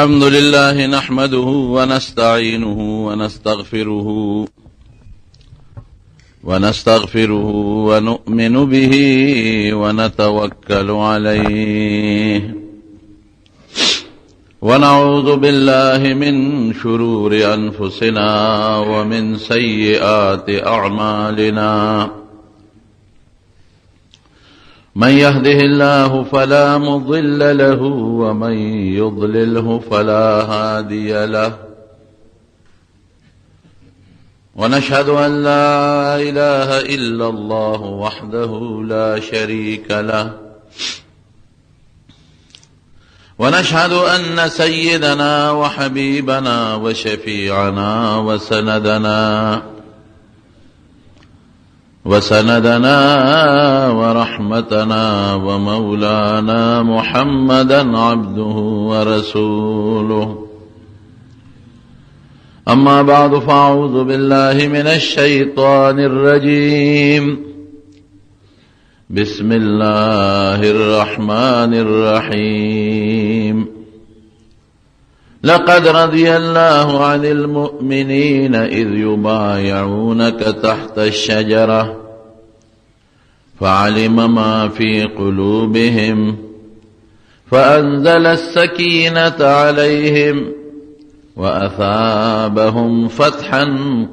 الحمد لله نحمده ونستعينه ونستغفره ونؤمن به ونتوكل عليه ونعوذ بالله من شرور أنفسنا ومن سيئات أعمالنا من يهده الله فلا مضل له ومن يضلله فلا هادي له ونشهد أن لا إله إلا الله وحده لا شريك له ونشهد أن سيدنا وحبيبنا وشفيعنا وسندنا ورحمتنا ومولانا محمدا عبده ورسوله أما بعد فأعوذ بالله من الشيطان الرجيم بسم الله الرحمن الرحيم لقد رضي الله عن المؤمنين إذ يبايعونك تحت الشجرة فعلم ما في قلوبهم فأنزل السكينة عليهم وأثابهم فتحا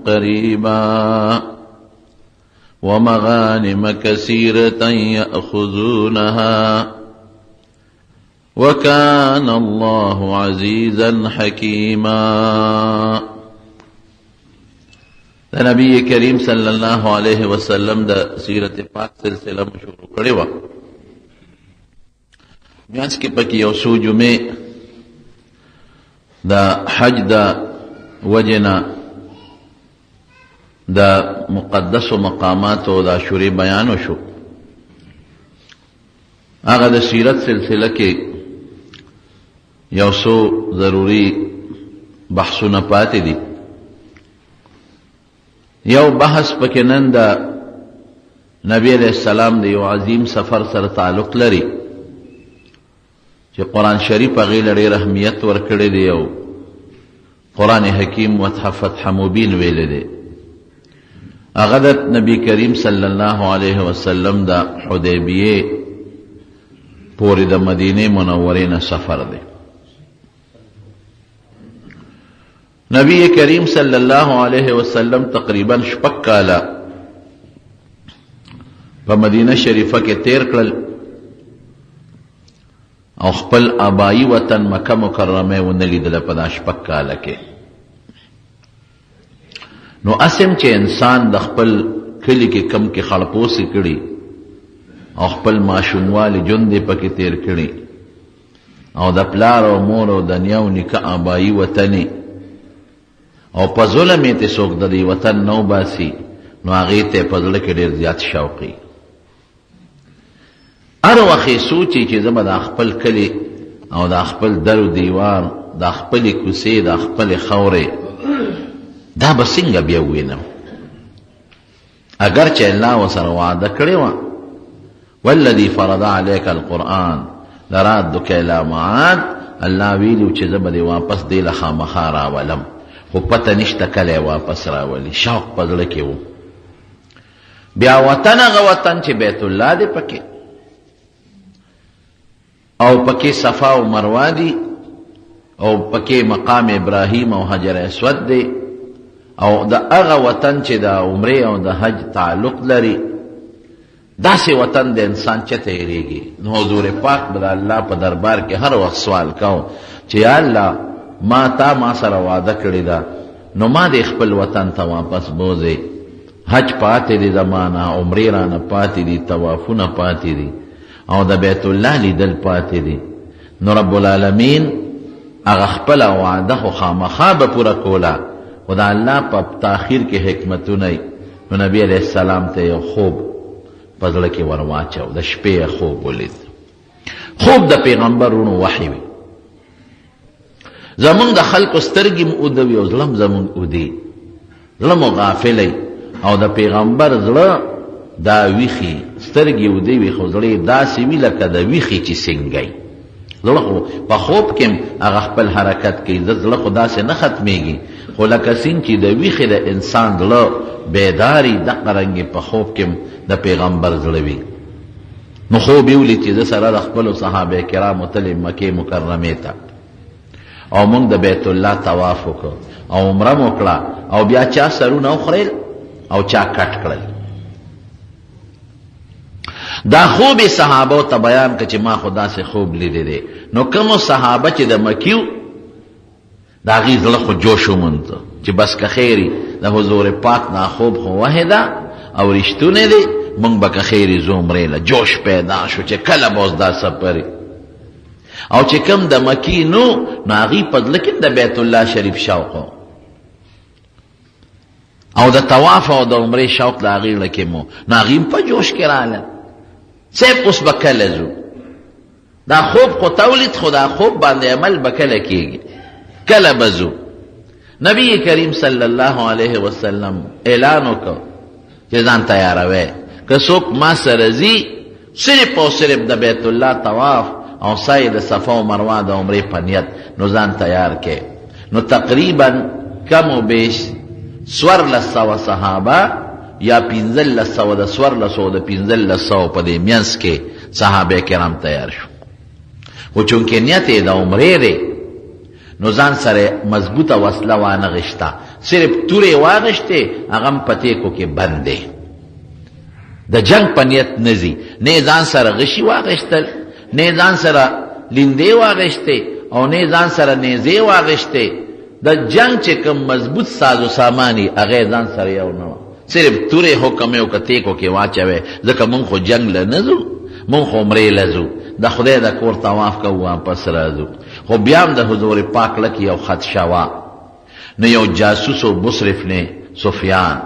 قريبا ومغانم كثيرة يأخذونها وكان الله عزيزا حكيما. نبی کریم صلی اللہ علیہ وسلم دا سیرت پاک سلسلہ شروع کړې وه. میانس کې پکې یو څو جمعې دا حج دا وجنا دا مقدس مقامات او دا شوري بیان وشو. هغه د سیرت سلسله کې یو څو ضروری بحثونه پاتې دي. یو بحث پکې نن دا نبی علیہ السلام د یو عظیم سفر سره تعلق لري چې قرآن شریف هغې له ډېر اهمیت ورکړی دی او قرآن حکیم فتح مبین ویلی دی. هغه د نبی کریم صلی الله علیه وسلم د حدیبیې پورې د مدینې منورې نه سفر دی. نبی کریم صلی اللہ علیہ وسلم تقریباً 6 کاله په مدینه شریفه کې تیر کړل او خپل آبائی وطن مکه مکرمه ونه لیدله په دا 6 کاله کې. نو اسم چې انسان د خپل کلی کې کم کې خړپوسې کړي او خپل ماشوموالي ژوند یې پکې تیر کړي او د پلار او مور او د نیا او نیکه آبائی وطن او په ظلم یې ته څوک د دې وطن نو باسي نو هغې ته په زړه کې ډېر زیات شوقي. هر وخت یې سوچي چې زه به دا خپل کلي او دا خپل در و دیوار دا خپلې کوڅې دا خپلې خاورې دا به څنګه بیا ووینم. اگر چې الله ورسره وعده کړې وه والذي فرض عليك القرآن لرادك إلى معاد، الله ویلو چې زه به دې واپس دې له خامخا راولم خو پته نشته کله واپس راولي. شوق په زړه کې و. بیا وطن هغه وطن چې بیت الله دی پکې او پکې صفا او مروه دي او پکې مقام ابراهیم او حجر اسود دی او د هغه وطن چې د عمرې او د حج تعلق لري داسې وطن د انسان چته یریږي. نو حضور پاک به د الله په دربار کې هر وخت سوال کوو چې یا الله ما سره وعده کړې ده نو ما دې خپل وطن ته واپس بوځې. حج پاتې دی زمانه، عمرې رانه پاتې دي، طوافونه پاتې دي او د بیت الله لیدل پاتې دي. نو رب العالمین هغه خپله وعده خو خامخا به پوره کوله خو د الله په تاخیر کې حکمتونه یي. نو نبی علیہ السلام ته یو خوب په زړه کې ور واچو. د شپې خوب ولید. خوب د پیغمبرونو وحی وي. زمون د خلکو سترګې مو اودوي او زړه زمون اودي. زړه مو غافلی او د پیغمبر زړه دا ویخي سترګې اودي وي خو زړه داسې وي لکه د ویخي چې سنګی. زړه خو په خوب کې هغه خپل حرکت کوي، د زړه خو داسې نه ختمیږي، خو لکه څنګه چې د ویښې د انسان زړه بیداري دغه رنګې په خوب کې د پیغمبر زړه وي. نو خوب یې ولید چې زه سره د خپلو صحابه کرامو تلې مکې مکرمې ته او موږ د بیت الله طواف وکړ او عمره مو کړه او بیا چا سرونه وخوړل او چا کټ کړل. دا خوب صحابو ته بیان که چې ما خو داسې خوب لیدی دی. نو کومو صحابه چې د مکیو د هغې زړه خو جوش ومونده چې بس که خیري د حضور پاک دا خوب خو وحی ده او رښتونی دی، موږ به که خیري ځو عمرې له. جوش پیدا شو چې کله به اوس دا سفري. او چې کوم د مکی نو هغې په زړه کې د بیت الله شریف شوق او د طواف او د عمرې شوق د هغې زړه کې مو، نو هغې په جوش کې راغله صاحب اوس به کله ځو. دا خوب خو تولید، خو دا خوب باندې عمل به کله کېږي، کله به ځو. نبی کریم صلی الله علیه وسلم اعلان وکړ چې ځان تیاروئ، که څوک ما سره ځي صرف او صرف د بیت الله طواف او سعی د صفا او مروه د عمرې په نیت، نو ځان تیار کې. نو تقریبا کم و بیش 1400 صحابه یا 1500 د 1400 د 1500 په دې منځ کې صحابه کرام تیار شو. خو چونکې نیت یې د عمرې دی نو ځان سره مضبوطه وسله وانه غشته، صرف تورې واغشتې، هغه هم په تیکو کې بند دی، د جنگ په نیت نه ځي. نه ځان سره غشي واغشتل، نه ځان سره لیندې واغشتې او نه ځان سره نیزې واغشتې. د جنگ چې کوم مضبوط سازو ساماني هغه ځان سره یو نه، صرف تورې حکم یې وکړه تیکو کې واچوئ، ځکه مونږ خو جنگ له نه ځو، مونږ خو عمرې له ځو، د خدای د کور طواف کوو واپس راځو. خو بیا هم د حضور پاک لکه یو خدشه وه. نو یو جاسوس و مصرف نه سفیان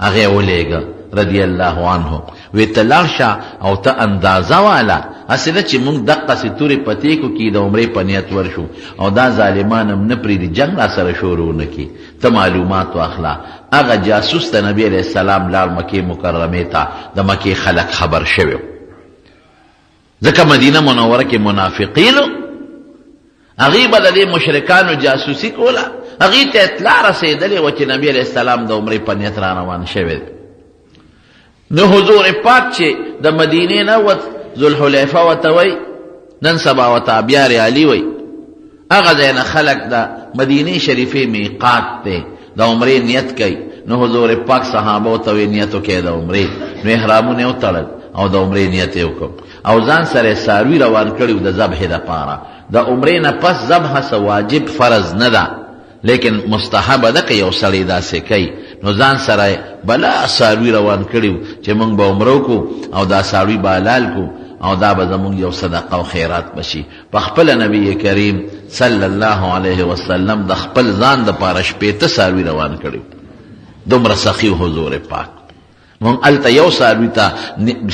هغې ولیږه رضی الله عنه، وی ته لاړ شه او ته اندازه واله، هسې نه چې موږ دقسې تورې په تیکو کې د عمرې په نیت ورشو او دا ظالمان هم نه پرېږدي جنګ را سره شروع نه کړي، ته معلومات واخله. هغه جاسوس د نبي علیه السلام لاړ مکې مکرمې ته، د مکې خلک خبر شوي ځکه مدینه منوره کې منافقینو هغې به د دې مشرکانو جاسوسي کوله، هغې ته اطلاع رسېدلې وه چې نبي علیه السلام د عمرې په نیت را روان شوی دی. نو حضور پاک چې د مدینې نه وت ذوالحلیفه ورته وایي، نن سبا ورته بیا ریالي وایي، هغه ځای نه خلک د مدینې شریفې میقات دی، د عمرې نیت کوي. نو حضور پاک صحابه ورته وایي نیت وکړئ د عمرې. نو احرامونه یې وتړل او د عمرې نیت یې وکړ او ځان سره څاروي روان کړي د ذبحې دپاره. د عمرې نه پس ذبحه څه واجب فرض نه ده، لیکن مستحبه ده که یو سړی داسې کوي. نو ځان سره بلا څاروي روان کړي چې موږ به عمره وکړو او دا څاروي به حلال کړو او دا به زموږ یو صدقه او خیرات بشي. په خپله نبی کریم صلی الله علیه وسلم د خپل ځان دپاره 15 څاروي روان کړي، دومره سخي حضور پاک. مونږ هلته یو څاروي ته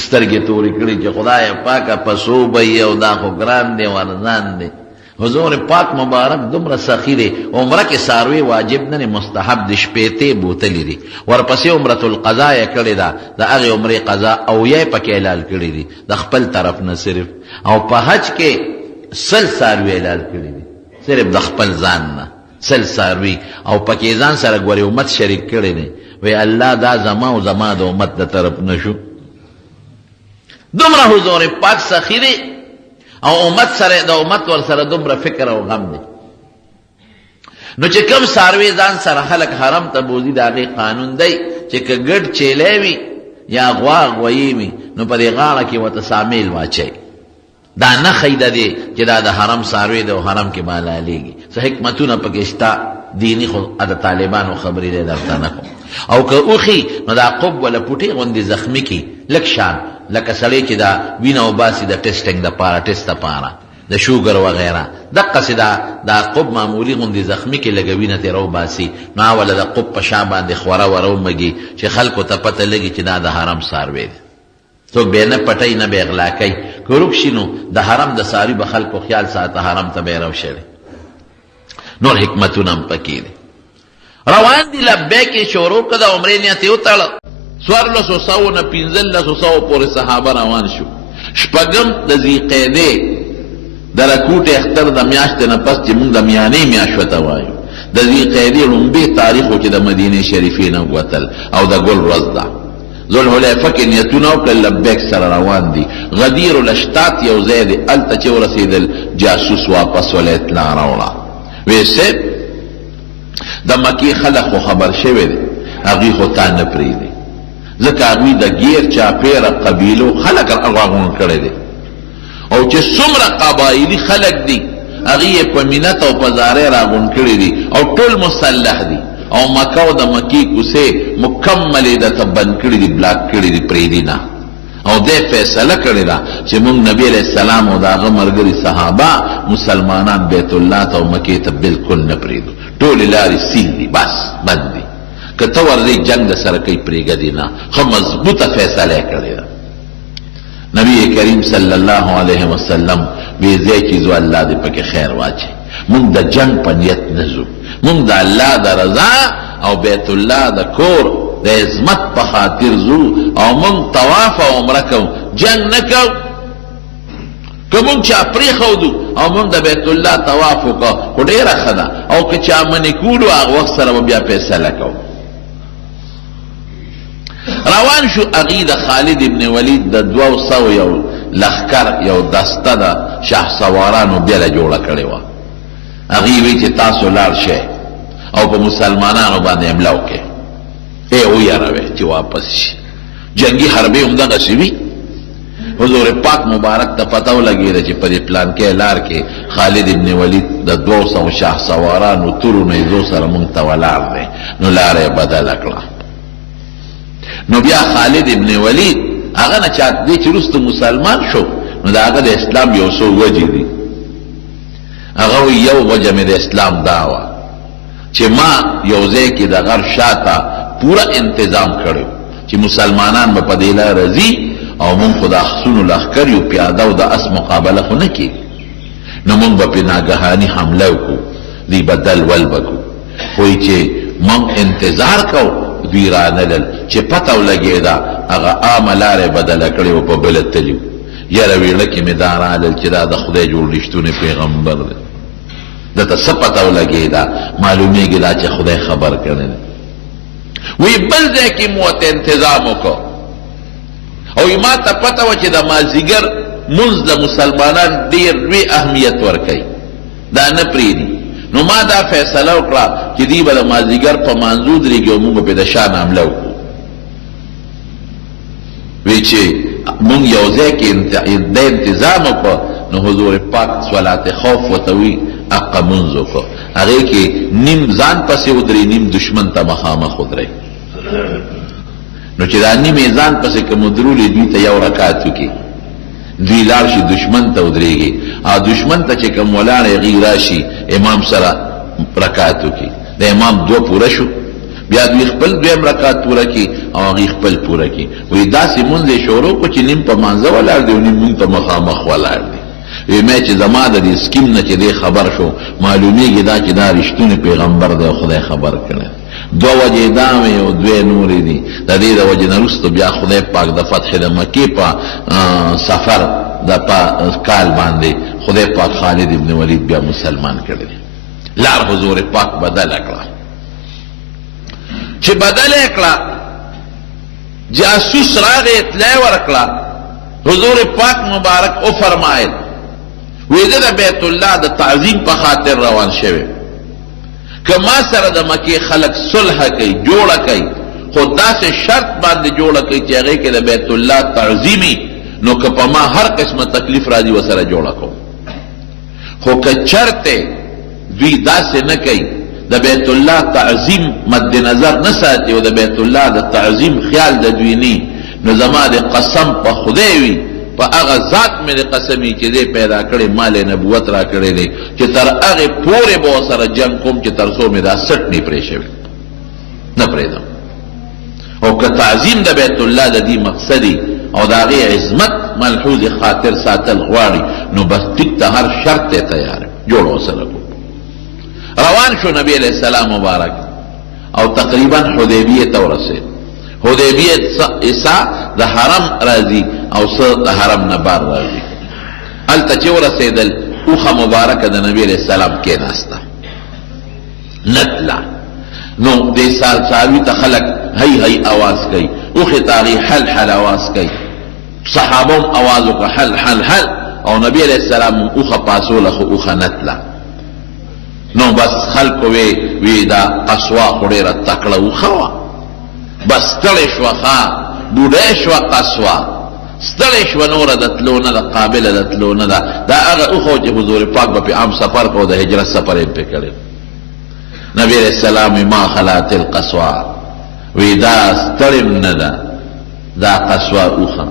سترګې تورې کړي چې خدای پاکه پسو به یې او دا خو ګران دی ورزان دی. حضور پاک مبارک دومره سخي دی. عمره کې څاروي واجب نه دی، مستحب دی، 15 بوتلې دي. ورپسې عمرة القضا یې کړې ده، د هغې عمرې قضا او یې پکې اعلان کړي دي د خپل طرف نه صرف. او په حج کې 100 څاروي اعلان کړي دي صرف د خپل ځان نه، 100 څاروي او پکې ځان سره ګورې امت شریک کړي دي. وی الله دا زما او زما د امت د طرف نشو. دومره حضور پاک سخی دی او امت سره د امت ور سره دومره فکر او غم دی. نو چې کوم څاروي ځان سره خلک حرم ته بوځي د هغې قانون دی چې که ګډ چیلی وي یا غوا غویي وي نو په دې غاړه کې ورته سامیل واچوي. دا نښی ده دی چې دا د حرم څاروي دی او حرم کې به حلالېږي. څه حکمتونه پکې شته دیني، خو د طالبانو خبرې دی درته نه کوم. او که اوخي نو دا قب ولا پوټې غوندې زخمي کي لږ شان، لکه سړی چې دا وینه وباسي د ټسټنګ دپاره، ټسټ دپاره د شوګر وغیره، دقسې دا قب معمولي غوندې زخمي کي لږه وینه ترې راوباسي، نو اوله د قب په شا باندې خوره ورومږي چې خلکو ته پته لګي چې دا د حرم څاروی دی. څوک به یې نه پټوي نه به یې غلا کوي. که ورک شي نو د حرم د څاروي به خلکو خیال ساته، حرم ته به یې روشوي. نور حکمتونه هم پکې دي. روان دي لبیک شروع کړه، د عمرې نیت یې وتړه. 1400 نه 1500 پورې صحابه روان شو. شپږم د ذیقعدې د رکوټ اختر د میاشتې نه پس چې موږ د میانې میاشت ورته وایو د ذوالقعدې لومبي تاریخو کې د مدینې شریفې نه وتل او د ګل ورځ ده ذوالحلیفه کې نیتونه وکړل لبیک سره روان دي غدیر الاشتات یو ځای دی هلته چې ورسېدل جاسوس واپس وله اطلاع راوړه ویې صاحب د مکې خلک خو خبر شوی دی هغوی خو تا نه پرېږدي ځکه هغوی د ګیر چاپېره قبیلو خلک راغونډ کړی دی او چې څومره قبایلي خلک دي هغوی یې په مینت او په زارۍ راغونډ کړي دي او ټول مسلح دي او مکه او د مکې کوڅې مکملې درته بند کړي دي بلاک کړي دي پرېږدي نه او دی فیصله کړې ده چې موږ نبي علیه السلام او د هغه ملګري صحابه مسلمانان بیت الله ته او مکې ته بلکل نه پرېږدو ټولې لارې سیل دي بس بند دي که ته ورځې جنګ د سره کوي پرېږدي نه ښه مضبوطه فیصله یې کړې ده نبی کریم صلی الله علیه وسلم وی ځای چې ځو الله دې پکې خیر واچي موږ د جنگ په نیت نه ځو موږ د الله د رضا او بیت الله د کور د عظمت په خاطر ځو او موږ طواف او عمره کوو جنگ نه کوو که موږ چا پرېښودو او موږ د بیت الله طواف وکړو خو ډېره ښه ده او که چا منې کولو هغه وخت سره به بیا فیصله کوو روان شو هغوی د خالد ابن ولید د 200 یو لښکر یو دسته د شاه سوارانو بیله جوړه کړې وه هغوی وی چې تاسو لاړ شئ او په مسلمانانو باندې حمله وکړئ ویروئ چې واپس شي جنګي حربې همدغسې وي حضور پاک مبارک ته پته ولګېده چې په دې پلانکۍ لار کې خالد ابن ولید د 200 شاه سوارانو تورو نیزو سره موږ ته ولاړ دی نو لاره یې بدله کړه نو بیا خالد ابن ولید هغه نه چا دی چې وروسته مسلمان شو نو د هغه د اسلام یو څو وجې دي هغه وی یو وجه مې د اسلام دا وه چې ما یو ځای کې د غر شاته پوره انتظام کړی چې مسلمانان به په دې لاره ځي او موږ خو د اخسونو لښکر یو پیاده او د اس مقابله خو نه کېږي نو موږ به پرې ناګهاني حمله وکړو دوی به دل ول به کړو خو چې موږ انتظار کوو دوی رانلل چې پته ولګېده هغه عامه لارې بدله کړې وه په بله تلي وو یاره ویړه کې مې دا رالل چې دا د خدای جوړ رښتونی پیغمبر دی درته څه پته ولګېده معلومېږي دا چې خدای خبر کړی دی وی بل ځای کې مو ورته انتظام وکړو او ما ته پته وه چې د مازدیګر مونځ د مسلمانان ډېر لوی اهمیت ورکوي دا نه پرېږدي نو ما دا فیصله وکړه چې دوی به د مازدیګر په مانځو درېږي او موږ به پرې د شان حمله وکړو وی چې مونږ یو ځای کې د انتظام وکړو نو حضور پاک صلات خوف ورته وي حقه مونځ وکړو هغې کې نیم ځان پسې ودرې نیم دشمن ته مخامخ ودرئ نو چې دا نیم یې ځان پسې که مدرولې دوی ته یو رکعت وکړي دوی لاړ شي دشمن ته ودرېږي او دشمن ته چې کوم ولاړ هغې راشي امام سره رکعت وکړي د امام 2 پوره شو بیا دوی خپل دویم رکعت پوره کړي او هغې خپل پوره کړي وایي داسې مونځ یې شروع کړو چې نیم په مانځه ولاړ دی او نیم مونږ ته مخامخ ولاړ دی وی مې چې زما د دې سکیم نه چې دی خبر شو معلومیږي دا چې دا رښتونی پیغمبر دی او خدای خبر کړی 2 وجې دا وې او 2 نورې دي د دې د وجې نه وروسته بیا خدای پاک د فتح د مکې په سفر د کال باندې خدای پاک خالد ابن ولید بیا مسلمان کړی دی لار حضور پاک بدله کړه چې بدله یې کړه جاسوس راغی اطلاع ورکړه حضور پاک مبارک او فرمایل ویده د بیت الله د تعظیم په خاطر روان شوی که ما سره د مکې خلق صلح کوي جوړه کوي خو داسې شرط باندې جوړه کوي چې هغې کې د بیت الله تعظیمي نو که په ما هر قسمه تکلیف راځي ورسره جوړه کوم خو که چرته دوی داسې نه کوي د بیت الله تعظیم مد نظر نه ساتي او د بیت الله د تعظیم خیال د دوی نه نو زما د قسم په خدای وي په هغه ذات مې د قسمي چې دی پیدا کړی مال نبوت را کړی دی چې تر هغې پورې به ورسره جنګ کوم چې تر څو مې دا سټ نه پرې شوي نه پرېږدم او که تعظیم د بیت الله د دې مقصدي او د هغې عظمت ملحوظ خاطر ساتل غواړي نو بس ټیک ته هر شرط ته تیار جوړ ورسره کوم روان شو نبی علیہ السلام مبارک او تقریبا حدیبیه ته ورسېد حدیبیه عیسی د حرم راځي او څه د حرم نه بار راځي هلته چې ورسېدل اوخه مبارکه د نبی علیہ السلام کې ناستا نتلا نو دې سال څاوي ته خلق هی هی आवाज کوي اوخه تاغي حل حل आवाज کوي صحابهم आवाज وکړه حل حل حل او نبی علیہ السلام اوخه پاسوله خو اوخه نتلا نو بس خلق وی دا قصوا خډيره تکړه اوخه بس تړې شو ښا بوډه شو قصوا ستړې شو نور دتلونه د قابل دتلونه دا هغه اوخه چې حضور پاک په عام سفر کو د هجرت سفر یې پکړ نبی علیہ السلام ما خلات القصوا وی دا ستړم نه دا قصوا اوخه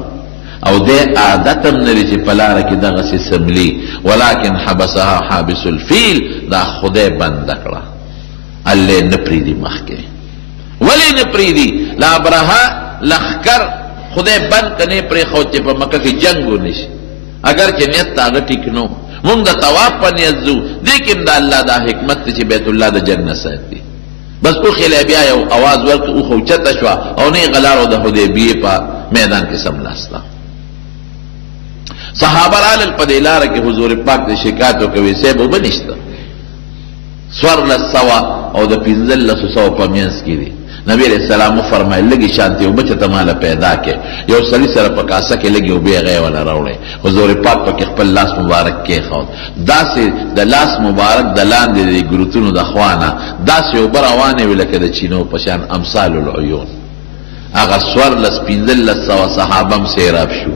او دې عادتم نری چې پلاره کې دغه سي سملی ولکن حبسها حابس الفيل دا خدای بند کړه الله نه پریدي مخکې ولی نه پریدي لا برها لخر خدای بند کنه پرې خو چې په مکه کې جنگ ونشي اگر چې نیت هغه ټیک نو مونږ د طواف په نیت ځو لیکن د الله دا حکمت چې بیت الله د جنت ساتي بس او خله بیا یو आवाज ورک او خو چته شو او نه غلارو د حدیبیه په میدان کې سملاستا صحابه رال په دلار کې حضور پاک د شکایتو کوي سبب وبنشته سور لسوا او د پینځل لسو په مینس کې دي نبی علیہ السلام فرمایل لګي شانتي او بچ ته مال پیدا کې یو سړي سره په کاسه کې لګي او به غي ولا راوړي حضور پاک په خپل لاس مبارک کې خو داسې د لاس مبارک د لاندې د ګروتونو د خوانه داسې او بروانه ولکه د چینو په شان امثال العيون هغه سور لس پینځل لسو صحابم سیراب شو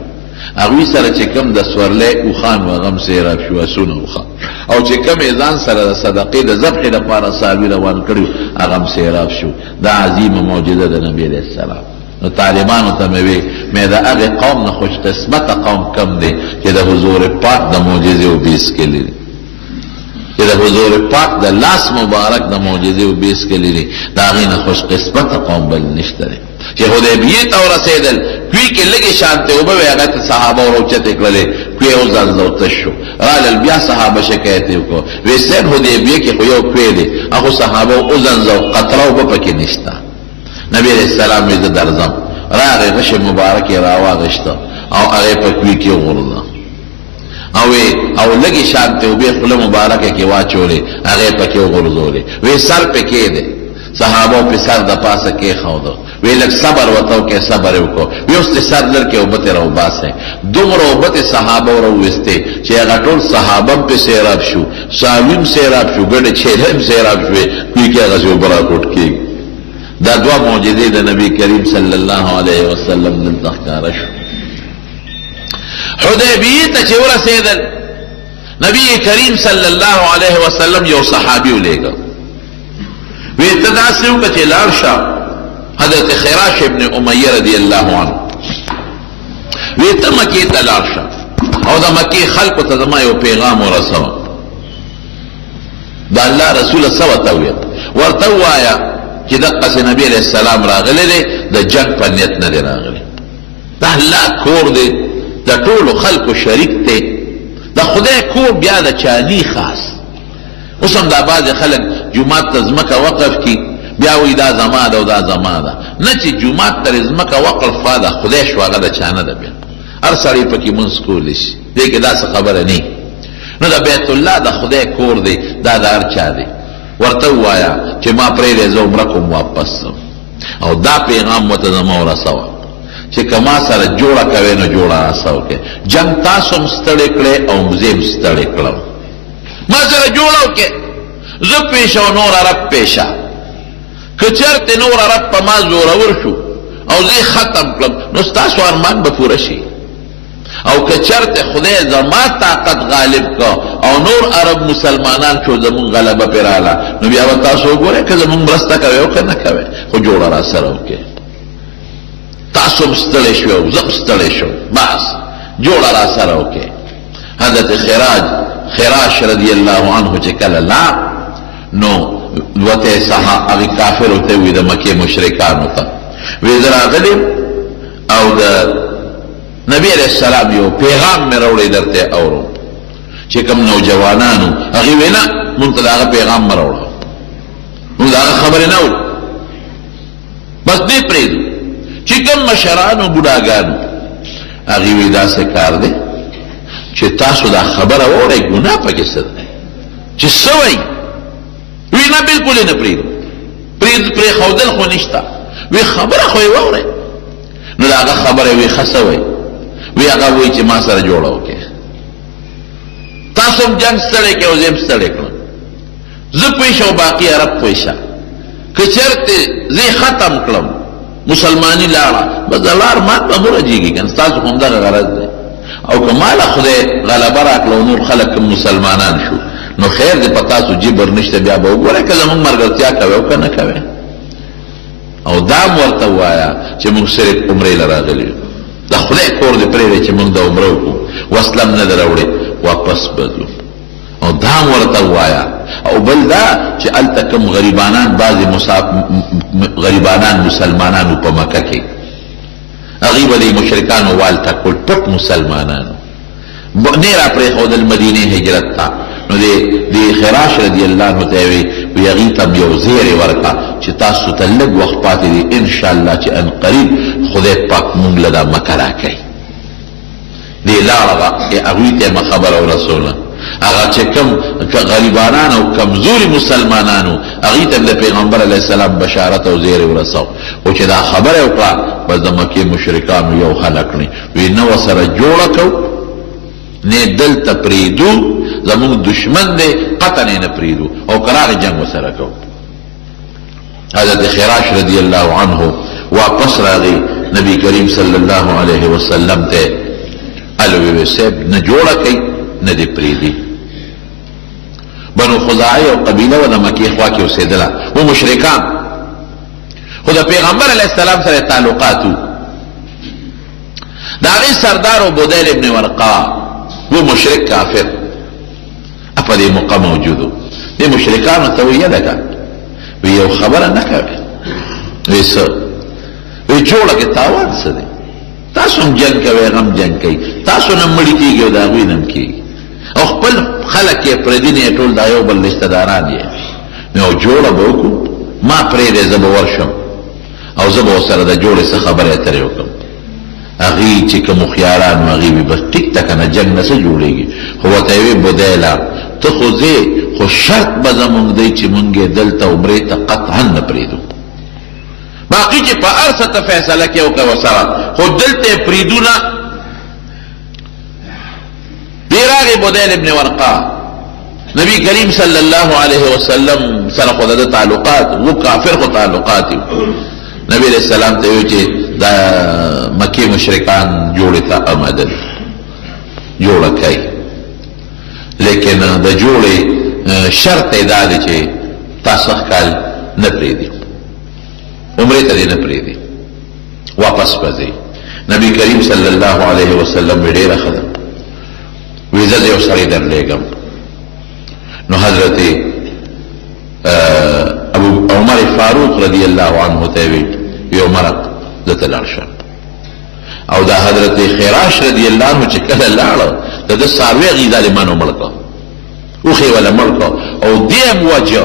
اغوی سره چې کم د سورلې او خان و غم سیراب شو اسونه وخا او چې کم ایزان سره د صدقې د ذبح لپاره صاحب روان کړو اغم سیراب شو دا عظیم معجزه د نبی علیہ السلام نو طالبانو ته مې دا هغه قوم نه خوش قسمت قوم کم دی چې د حضور پاک د معجزې او بیس کې لري چې د حضور پاک د لاس مبارک د معجزې او بیس کې لري دا غینه خوش قسمت قوم بل نشته چې حدیبیه ته ورسېدل کوي کې لګي شانته او به هغه صحابه وروچته کړل کوي او ځان زوت شو رال بیا صحابه شکایت وکړو وسن حدیبیه کې خو یو کوي دي هغه صحابه او ځان زو قطره او پکې نشتا نبی علیہ السلام دې درځم راغه غش مبارک راواغشته او هغه په کوي کې ورله او لګي شانته او به خپل مبارکه کې واچولې هغه پکې ورزولې وې سر پکې دي صحابه په سر د پاسه کې خاوده وی لک صبر وتاو کې صبر وکړو یو ست سر لر کې وبته راو باسه دومره وبته صحابه وروسته چې هغه ټول صحابه په سیراب شو صالم سیراب شو ګډه چهلم سیراب شو کوي کې هغه جو برا کوټ کې دا دوا معجزې د نبی کریم صلی الله علیه وسلم د تخکار شو حدیبیه ته چې ورسېدل نبی کریم صلی الله علیه وسلم یو صحابي ولېګو وی تداسو کچه لارشا حضرت خراش ابن امیہ رضی اللہ عنہ وی تا مکی تا لارشا او دا مکی خلق تا دما یو پیغام و رسو دا اللہ رسول سواتاویت ورطوایا چی دقس نبی علیہ السلام راغلے دے دا جنگ پر نیت ندے راغلے دا اللہ کور دے دا طول خلق و شریک تے دا خدای کور بیا دا چانی خاص اسم دا باز خلق جماعت تزمکا وقف کی بیاوی دا زما دا و دا زما دا نه چې جماعت تزمکا وقف فادا خدای شواغا دا چانه دا بیا ار سړی پکې منځ کولی شي دې کې دا څه خبره نه نو دا بیت الله دا خدای کور دی دا هر چا دی ورته وایا چې ما پرې زه عمره کوم واپس او دا پیغام وته زما ورسوه چې کما سره جوړه کوي نو جوړه راسو کې جنگ تاسو مستړی کړي او مزه مستړی کړو ما سره جوړو کې زه پیښه او نور عرب پیښه کچرته نور عرب په ما زور ورشو او زه ختم کړم نو تاسو ارمان به پوره شي او کچرته خدای زما طاقت غالب کا او نور عرب مسلمانان شو زمون غلبه پراله نو بیا تاسو وګورئ که زمون برسته کوي او کنه کوي خو جوړه را سره وکي تاسو مستړی شو زه مستړی شو بس جوړه را سره وکي حضرت خراش رضی اللہ عنہ چکل لا نو وته صحابه کافر ہوتے ہوئے د مکه مشرکان ہوتا ویزرا غلیم او د نبی علیہ السلام یو پیغام مې راوړی درته اورو چې کوم نوجوانانو هغه وینا مونږ ته دا پیغام راوړو مونږ دا خبره نه و بس دې پریدو چې کوم مشرانو بډاګانو هغه وی دا څه کار دی چې تاسو دا خبره واورئ ګناه پکې څه ده چې څه وایي وی نه بلکل یې نه پرېږدو پرېښودل خو نشته وی خبره خو یې واورئ نو د هغه خبره وی ښه څه وایي وی هغه وایي چې ما سره جوړه وکړئ تاسو هم جنګ ستړی کړئ او زه هم ستړی کړم زه پوه شه او باقي عرب پوه شه که چېرته زه یې ختم کړم مسلمانی لاړه بس د لار مات به مو رجېږي که نه ستاسو خو همدغه غرض دی او که ماله خدای غلبه راکړه او نور خلک هم مسلمانان شو نو خیر دی په تاسو جبر نشته بیا به وګورئ که زمونږ ملګرتیا کوئ او که نه کوئ او دا م ورته ووایه چې موږ صرف عمرې له راغلي یو د خدای کور دې پرېږدی چې موږ د عمره وکړو وسله م نه ده راوړې واپس به ځو او دا م ورته ووایه او بل دا چې هلته کوم غریبانان بعضې غریبانان مسلمانانو په مکه کې هغوی به د مشرکانو والته کول پټ مسلمانانو نه را پرېښودل مدینې هجرت ته نو د خراش رضی الله عنه ته یې وی هغوی ته یو زیری ورکړه چې تاسو ته لږ وخت پاتې دی انشاءالله چې ان قریب خدای پاک مونږ له دا مکه راکوي دې لاړه هغوی ته یې خبره ورسوله هغه چې کم غریبانان او کمزوري مسلمانانو هغوی ته د پیغمبر علیه السلام بشارت او زیری ورسو او چې دا خبره وکړه بس د مکې مشرکانو یو حل کړي وی نه ورسره جوړه کوو نه دلته پرېږدو زمونږ دشمن دی قطعا نه پرېږدو او که راغی جنګ ورسره کوو حضرت خراش رضی الله عنه واپس راغی نبی کریم صلی الله علیه وسلم ته الوی صاحب نه جوړه کوي نه دې پرېږدي بنو خزاعه یو قبیله و د مکې خوا کې اوسېدله و مشرکان خو د پیغمبر علیه السلام سره تعلقات و د هغې سردار و بدیل ابن ورقا و مشرک کافر په دې موقع موجود و دې مشرکانو ته ویې ده که وی یو خبره نه کوي وی څه وی جوړه کې تاوان څه دی تاسو هم جنګ کوئ هغه هم جنګ کوي تاسو نه مړي کېږي او د هغوی نه هم کېږي او خپل خلک یې پردي نه یې ټول دا یو بل رشتهداران یې نو جوړه به وکړو ما پرېږدی زه به ورشم او زه به ورسره د جوړې څه خبرې اترې وکړم هغوی چې کوم هوښیاران و هغوی وي بس ټیک ته که نه جنګ نه څه جوړېږي خو ورته یې وې بدیله ته خو ځې خو شرط به زمونږ دی چې مونږ یې دلته عمرې ته قطعا نه پرېږدو باقي چې په هر څه ته فیصله کې وکړه ورسره خو دلته یې پرېږدو نه دی راغی بدیل ابن ورقا نبی کریم صلی الله علیه وسلم سره خو د تعلقات و کافر خو تعلقات نبی علیہ السلام ته ویل چې دا مکې مشرکان جوړې ته آماده دي جوړه کوي لیکن د جوړې شرط یې دا دی چې تا سخت کال نه پرېږدي عمرې ته دې نه پرېږدي واپس به ځئ نبی کریم صلی الله علیه وسلم وی ډېره ښه ده وی زه یو سړی درلېږم نو حضرت ابو عمر فاروق رضی الله عنه ته وی عمره زه ته لاړ شه او دا حضرت خراش رضی الله عنه چې کله لاړه د ده څاروي هغې ظالمانو مړ کړه اوښې وله مړ کړه او دې هم وجه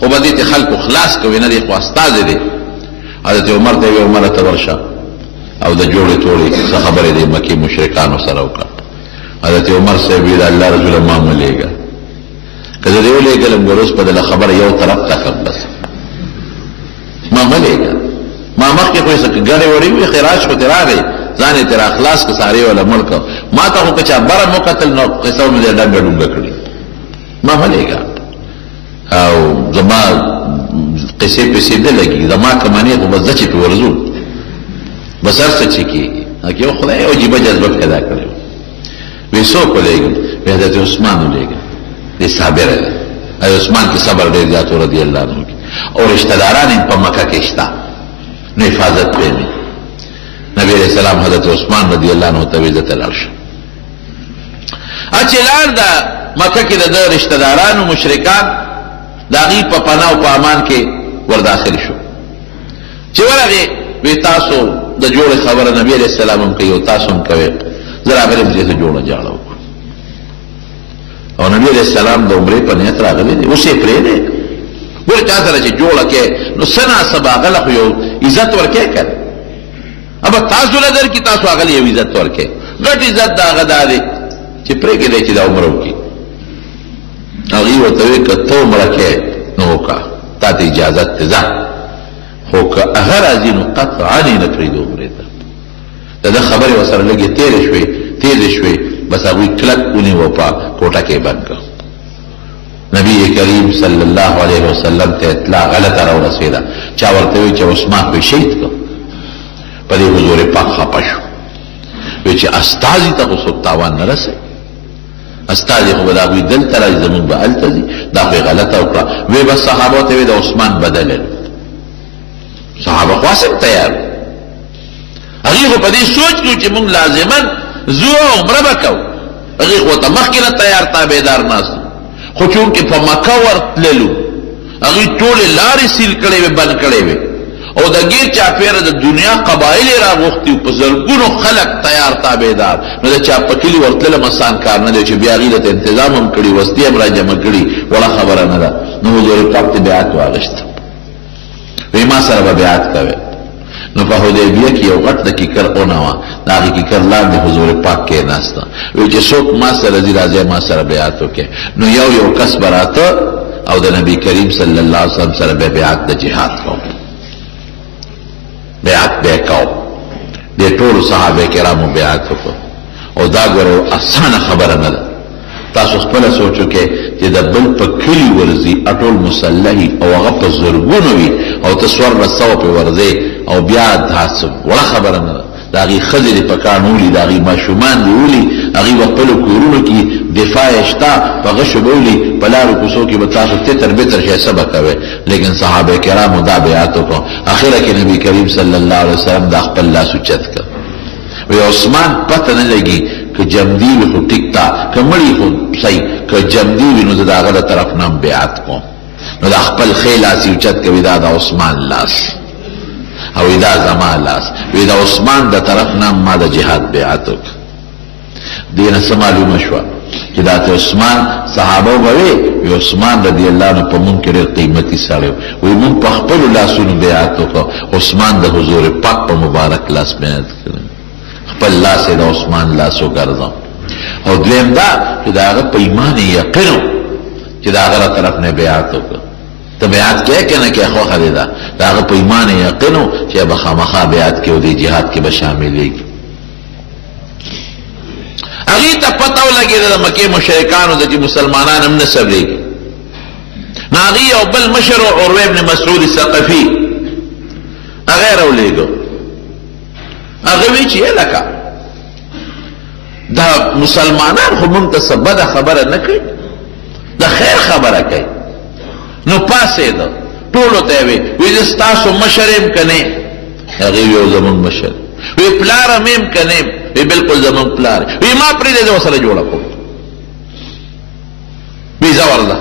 خو به دې ته خلکو خلاص کوي نه دی خو استازی دی حضرت عمر ته وی عمره ته ورشه او د جوړې توړې څه خبرې دی مکې مشرکانو سره وکړه حضرت عمر صاحب وی د الله رسوله ما مه لېږه که زه دې ولېږلم ګروس په دله خبره یو طرف ته کړم بس ما مه لېږه ما مخکې خو یې څه ګڼې وړې وې خراش خو ترې راغی ځان یې ترې راخلاص که سارې وله مړ کړ ما ته خو که چا بره مو کتل نو قصه مې دې ډنګه ډونګه کړي ما مه لېږه او زما قصې پسې نه لګي زما کمانې خو بس زه چې پې ورځو بس هر څه چې کېږي هکې یو خدای یو عجیبه جذبه پیدا کړې وی څوک ولېږم وی حضرت عثمان ولېږه دې صابره ده عثمان کې صبر ډېر زیات و رضی الله عنه او رشتهداران یې په مکه کې شته نو حفاظت پرې نه نبی علیہ السلام حضرت عثمان رضی الله عنه ته وی زه ته لاړ شم چې لاړ د مکه کې د ده رشتهدارانو مشرکان د هغوی په پناه او په امان کې ورداخل شو چې ورغې وی تاسو د جوړې خبره نبی علیہ السلام هم کوي او تاسو هم کوئ زه راغلم چې جوړه جاړه وکړو او نبی علیہ السلام د عمرې په نیت راغلی دی اوس یې پرېږدی ګوره چا سره چې جوړه کې نو څه ناڅه هغه خو یو عزت ورکوې که ابا تاسو له درکې تاسو هغه یو عزت ورکوې غټ عزت د هغه دا دی چې پرېږدی دی چې دا عمره وکړي. هغې ورته وویل که ته عمره کوې نو وکړه، تا ته اجازت دی ځه، خو که هغه راځي نو قطعا یې نه پرېږدو عمرې ته. د ده خبرې ورسره لږې تیزې شوې، بس هغوی کلک ونیوه په کوټه کې بند کړ. نبی کریم صلی الله علیه وسلم ته اطلاع غلطه راورسېده، چا ورته وی چې عثمان خو شهید کړ. په دې حضور پاک خفه شو، وی چې استازي ته خو څوک تاوان نه رسوي، استازي خو به د هغوی دلته راځي، زمونږ به هلته ځي، دا خو یې غلطه وکړه. وی بس صحابو ته وی د عثمان بدله، صحابه خو هسې تیار، هغې خو په دې سوچ کړو چې مونږ لازما ځو او عمره به کوو، هغې خو ورته مخکې نه تیار تابعدار ناست، خو چونکې په مکه ورتللو هغوی ټولې لارې سیل کړې وې، بند کړې وې، او د ګیر چاپېره د دنیا قبایل یې راغوښتي وو، په زرګونو خلک تیار تابعدار. نو د چا په کلي ورتللم اسان کار نه دی چې بیا هغې دته انتظام هم کړي، وسلې هم را جمع کړي، وړه خبره نه ده. نو حضور پاک ته بیعت واغېسته، وی ما سره به بیعت کوې. نو په حدیبیه کې یو غټ د کیکر اونه وه، د هغې کیکر لاندې حضور پاک کېناسته، وی چې څوک ما سره ځي راځئ ما سره بیعت وکړي. نو یو کس به راته او د نبی کریم صلی الله علیه وسلم سره به بیعت د جهاد کوم، بیعت به کوم. دې ټولو صحابه کرامو بیعت وکړو، او دا ګورو اسانه خبره نه ده. تاسو خپله سوچ وکړئ چې د بل په کلي ورځي اټول مسلحي او هغه په زرګونو وي او ته 1400 پې ورځې او بیا دا څه وړه خبره نه ده. د هغې ښځې دې په کاڼ ولي، د هغې ماشومان دې ولي، هغې به خپلو کورونو کې دفاع یې شته، په غشو به ولي، په لارو کوڅو کې به تاسو تتر بتر شئ، څه به کوئ. لیکن صحابه کرامو دا بیعت وکړو. اخره کې نبي کریم صلی الله علیه وسلم دا خپل لاس اوچت کړ، وی عثمان پته نه لګي که جمدي وي خو ټیک تا، که مړي خو صحیح، که جمدي وي نو زه د هغه د طرف نه هم بیعت کوم. نو دا خپل ښی لاس یې اوچت کوي، دا د عثمان لاس، او دا زما لاس، وی د عثمان د طرف نه ما د جهاد بیعت وکړه. دې نه څه معلومه شوه چې دا ته عثمان صحابه به وی عثمان رضی الله عنه په مونږ کې ډېر قیمتي سړی وی مونږ په خپلو لاسونو بیعت وکړو، عثمان د حضور پاک په مبارک لاس بیعت کړی، خپل لاس یې د عثمان لاس وګرځاو. او دویم دا چې د هغه په ایمان یې یقین و چې د هغه طرف نه بیعت وکړه. ته بیعت کې که نه کې خوښه دی، د هغه په ایمان یې یقین و چې به خامخا بیعت کې او د جهاد کې به شاملېږي. هغې ته پته ولګېده د مکې مشرکانو ده چې مسلمانان هم نه صبرېږي. نو هغې یو بل مشر و عروه ابن مسعود ثقفي، هغه یې راولېږه. هغه وی چې لکه دا مسلمانان خو مونږ ته څه بده خبره نه کوي، د خیر خبره کوي. نو پاسېده ټولو ته یې وی زه ستاسو مشر یم که نه؟ هغې وی یو زمونږ مشر. وی پلار هم یم که نه؟ وی بلکل زمونږ پلار. وی ما پرېږدی زه ورسره جوړه کوم. وی ځه ورځه.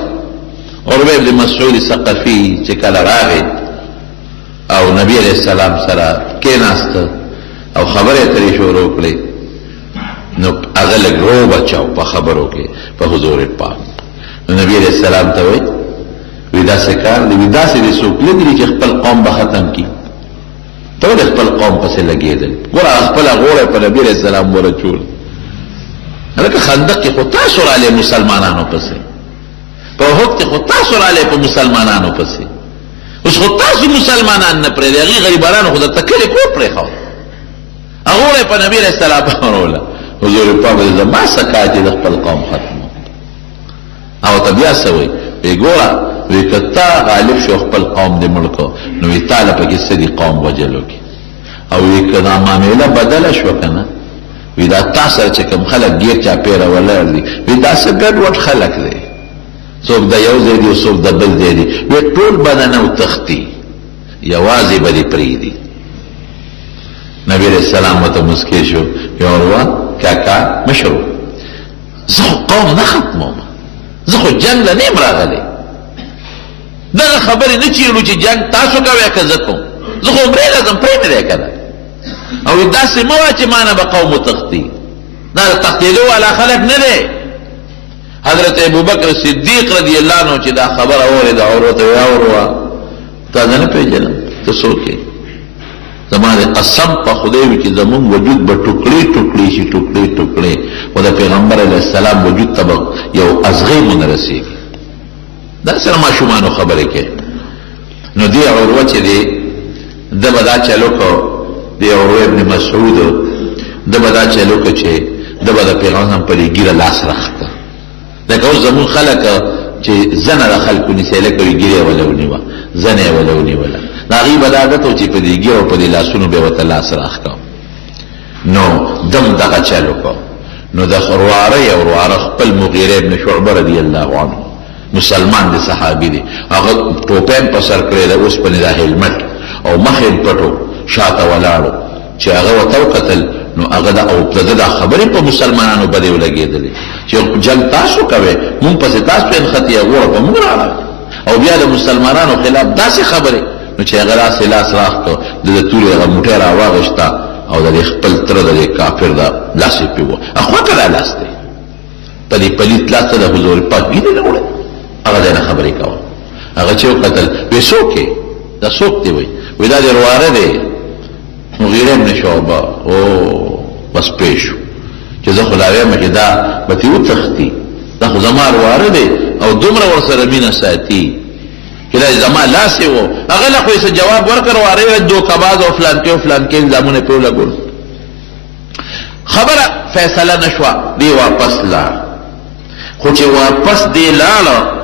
عروه ابن مسعود ثقفي چې کله راغی او نبي علیه السلام سره کېناسته او خبرې اترې شروع کړې، نو هغه لږ رو بچاو په خبرو کې په حضور پاک. نو نبي علیه السلام ته وایي وی داسې کار دی، وی داسې دې څوک لیدلي چې خپل قوم به ختم کړي، ته ولې خپل قوم پسې لګېدل؟ ګوره خپله غوړه په نبي علیه السلام ورچول. هلکه خندق کې خو تاسو رالی مسلمانانو پسې، په احد کې خو تاسو رالی په مسلمانانو پسې، اوس خو تاسو مسلمانان نه پرېږدئ، هغې غریبانانو خو درته کلي کور پرېښود، هغه په نبی علیه السلام وروله. حضور پاک وایي زما څه کار چې د خپل قوم ختمو. او ته بیا څه وایي؟ وی ګوره وی که تا غالب شو خپل قوم دې مړ کړو نو وی تا له پکې څه دي قوم وجلو کې، او وی که دا معامله بدله شوه که نه، وی دا تا سره چې کوم خلک ګیر چاپېره ولاړ دي، وی دا څه ګډوډ خلک دی، څوک د یو ځای دي او څوک د بل ځای دي، وی ټول به نه وتښتي، یوازې به دې پرېږدي. نبی علیہ السلام ورته مسکی شو، یا عروه کاکا مشرو زه خو قوم نه ختموم، زه خو جنګ له نه یم راغلی، دغه خبرې نه چیرلو چې جنګ تاسو کوئ که زه کوم، زه خو عمرې له ځم پرې مې دی که نه. او داسې مه وایه چې ما نه به قوم وتښتي، دا د تښتېدو والا خلک نه دی. حضرت ابوبکر صدیق رضی الله عنه چې دا خبره اورېده، عروه ته وی عروه تا زه نه پېژنم، ته څوک یې؟ زما د قسم په خدای وي چې زمون وجود به ټوکړي ټوکړي شي ټوکړي ټوکړي او د پیغمبر علیه السلام وجود ته به یو ازغې مون رسېږي. دا سره ماشومانو خبرې کوي. نو دی عروه چې دی ده به دا چلو کو دی عروه ابن مسعود ده به دا چلو کو چې ده به د پیغمبر په دې ګیره لاس راخته. لکه اوس زمون خلک چې زنه د خلکو نیسي لکه وي ګیره یې وله ونیوه زنه یې وله ونیوله د هغې به دا عادت و چې په دې ګیره او په دې لاسونو به یې ورته لاس راښکه. نو دم دغه چل وکړه. نو د رواره یو رواره خپل مغیره ابن شعبه رضی الله عنه مسلمان دی صحابي دی هغه ټوپی په سر کړی ده اوسپنې دا هیلمټ او مخ یې پټو شاته ولاړو چې هغه ورته وکتل نو هغه او دا خبرې په مسلمانانو باندې ولګېدلې چې جنګ تاسو کوئ مونږ پسې تاسو انخطي غوړه په موږ راغله او بیا د مسلمانانو خلاف داسې خبرې نو چې هغه داسې لاس راښکه د تورې هغه موټی راواغېسته او د خپل تره د کافر دا لاس یې پرې و اخواته دا لاس دی په دې پلیت لاس ته د حضور پاک ګیرې نه وړی هغه دی نه خبرې کوه هغه چې وکتل وی څوک یې دا څوک دی وی دا د رواره دی مغیره ابن شعبه او بس پرې شو چې زه خو لا وایم چې دا به ترې وتښتي دا خو زما رواره دی او دومره ورسره مینه ساتي چې دا زما لاس یې و هغه له خو یې څه جواب ورکړ رواره یې دوکهباز او فلانکې او فلانکې الزامونه پرې ولګول خبره فیصله نه شوه دی واپس لاړ خو چې واپس دی لاړه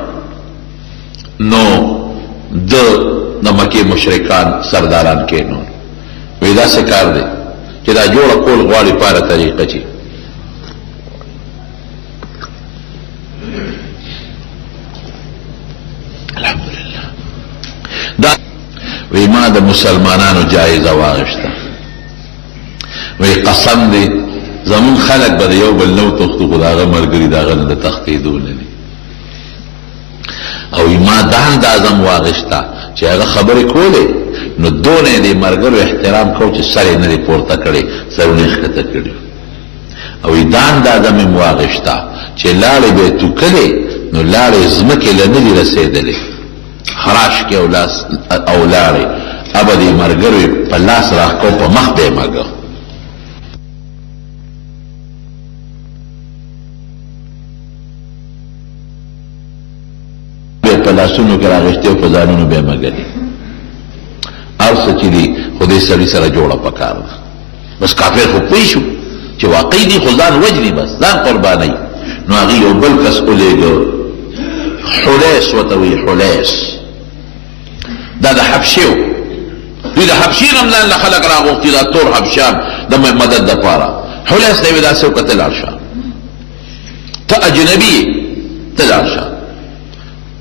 نو د مکې مشرکان سرداران کېنول وی داسې کار دی چې دا جوړه کول غواړي پاره طریقه چې الحمدلله دا وی ما د مسلمانانو جایزه واغشته وی قسم دی زمون خلق به د یو بل نو تختو خو د هغه ملګري د هغه نه د تښتېدو نه دي او ما دا اندازم واغشته چې هغه خبرې کولې نو دونه یې د ملګرو احترام کو چې سر یې نه دی پورته کړی سرونه یې ښکته کړي او دا اندازه مې واغشته چې لاړې به یې توکلې نو لاړې ځمکې له نه دي رسېدلې خراش کې او لاړې ابه د ملګرو یې په لاس راښکو په مخ به یې مږه په لاسونو کې راغشتې او په ځانونو به یې مږلې هر څه چې دي خو دې سړي سره جوړه پکار ده بس کافر خو پوه شو چې واقعي دي خو ځان وجني بس ځان قربانوي نو هغې یو بل کس ولېږه حلیس ورته وایي حلیس دا د حبشې و دوی د حبشې نه هم ځان له خلک راغوښتي دا تور حبشیان د مدد دپاره حلیس ته یې وایي داسې وکړه ته لاړ شه ته اجنبي یې ته لاړ شه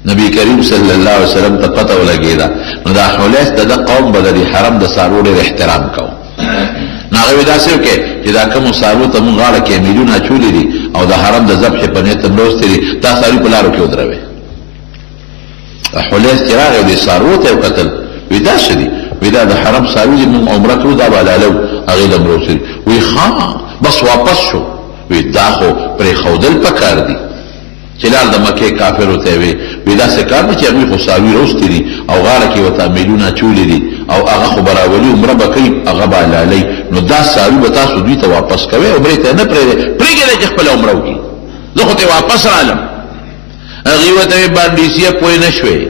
نبی کریم صلی الله علیه وسلم ته پته ولګېده نو دا حلیس د ده قوم به د دې حرم د څاروو ډېر احترام کوو نو هغه وایي داسې وکړئ چې دا کومو څاروو ته مونږ غاړه کې میلونه اچولي دي او د حرم د ذبحې په نیت هم لوستې دي دا څاروي په لارو کې ودروئ حلیس چې راغی دې څاروو ته یې وکتل وایي دا څه دي وایي دا د حرم څاروي دي مونږ عمره کوو دا به حلالو هغې له هم روستې دي وایي ښه بس واپس شو وایي دا خو پرېښودل پکار دي چې لار د مکې کافرو ته وي وی داسې کار نه چې هغوی خو څاروي روستې دي او غاړه کې ورته میلونه اچولي دي او هغه خو به راولي عمره به کوي هغه به حلالوي نو دا څاروي به تاسو دوی ته واپس کوئ عمرې ته نه پرېږدئ چې خپله عمره وکړي زه خو ته واپس رالم هغې ورته وی بانډیسیه پوه نه شوې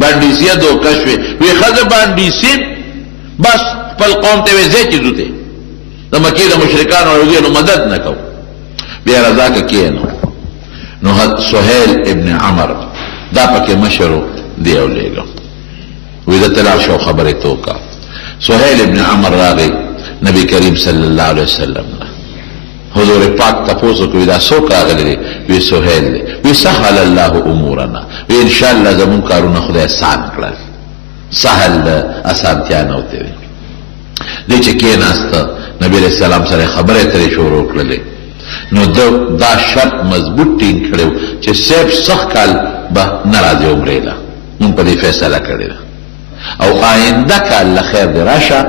بانډیسیه دوکه شوې وی ښځه بانډیسي بس خپل قوم ته وی ځئ چې ځو ته د مکې د مشرکانو او مدد نه کوو بیا رضا که کښېنو نو سهیل ابن عمر دا پکې مشرو دی او لېږه وی ده ته لاړ شه او خبرې ته وکړه سهیل ابن عمر راغی نبی کریم صلی الله علیه وسلم حضور پاک تپوس وکړي دا څوک راغلی دی وی سهیل دی وی سهل الله امورنا وی انشاءالله زمون کارونه خدای آسان کړل سهل اسانتیا نه ورته وي دی چې کېناسته نبی علیه السلام سره خبرې ترې شروع کړلې نو دا شرط مضبوط ټینګ کړی چې صرف سخت کال به نه راځي عمرې له مونږ په دې فیصله کړې ده او آینده کال له خیر دې راشه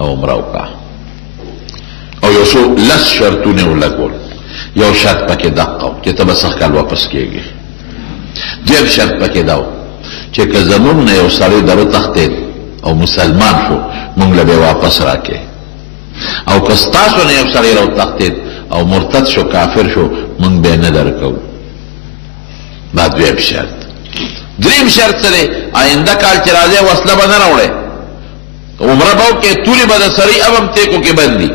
او عمره وکړه او یو څو لس شرطونه ولګول یو شرط پکې دقه و چې ته به سخت کال واپس کېږي دویم شرط پکې دا و چې که زمونږ نه یو سړی در وتښتېد او مسلمان شو مونږ له به واپس راکې او که ستاسو نه یو سړی راوتښتېد او مرتد شو کافر شو مونږ به یې نه درکوو. دا دویم شرط. دریم شرط څه دی؟ آینده کال چې راځئ وسله به نه راوړئ، عمره به وکړئ، تورې به د سړي اب هم تیکو کې بندي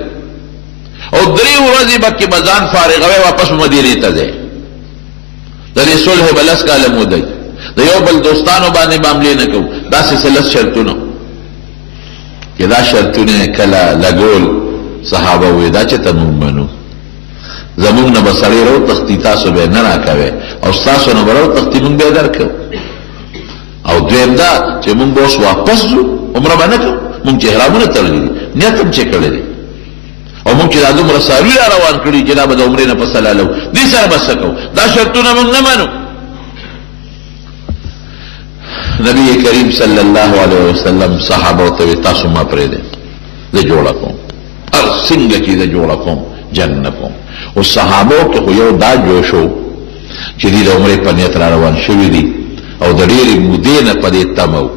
او 3 ورځې به کې به ځان فارغوئ، واپس مدینې ته ځئ. د دې صلح به 10 کاله مودئ، د یو بل دوستانو باندې به حملې نه کوو. داسې 10 شرطونه چې دا شرطونه کله لګول صحابه وې دا چې ته مونږ منو، زمونږ نه به سړی راوتښتي تاسو به یې نه راکوئ او ستاسو نه به راوتښتي مونږ به یې درکوو. او دویم دا چې مونږ به اوس واپس ځو، عمره به نه کوو، مونږ چې احرامونه تړلي دي، نیت هم چې کړی دی او مونږ چې دا دومره څاروي را روان کړي چې دا به د عمرې نه پس حلالوو، دې سره به څه کوو؟ دا شرطونه مونږ نه منو. نبی کریم صلی الله علیه وسلم صحابه ته تاسو ما پرېږدئ، زه جوړه کوم، هر څنګه چې زه جوړه کوم جنګ کوم. او صحابو کې خو یو دا جوش و چې دوی د عمرې په نیت را روان شوي دي او د ډېرې مودې نه په دې تمه و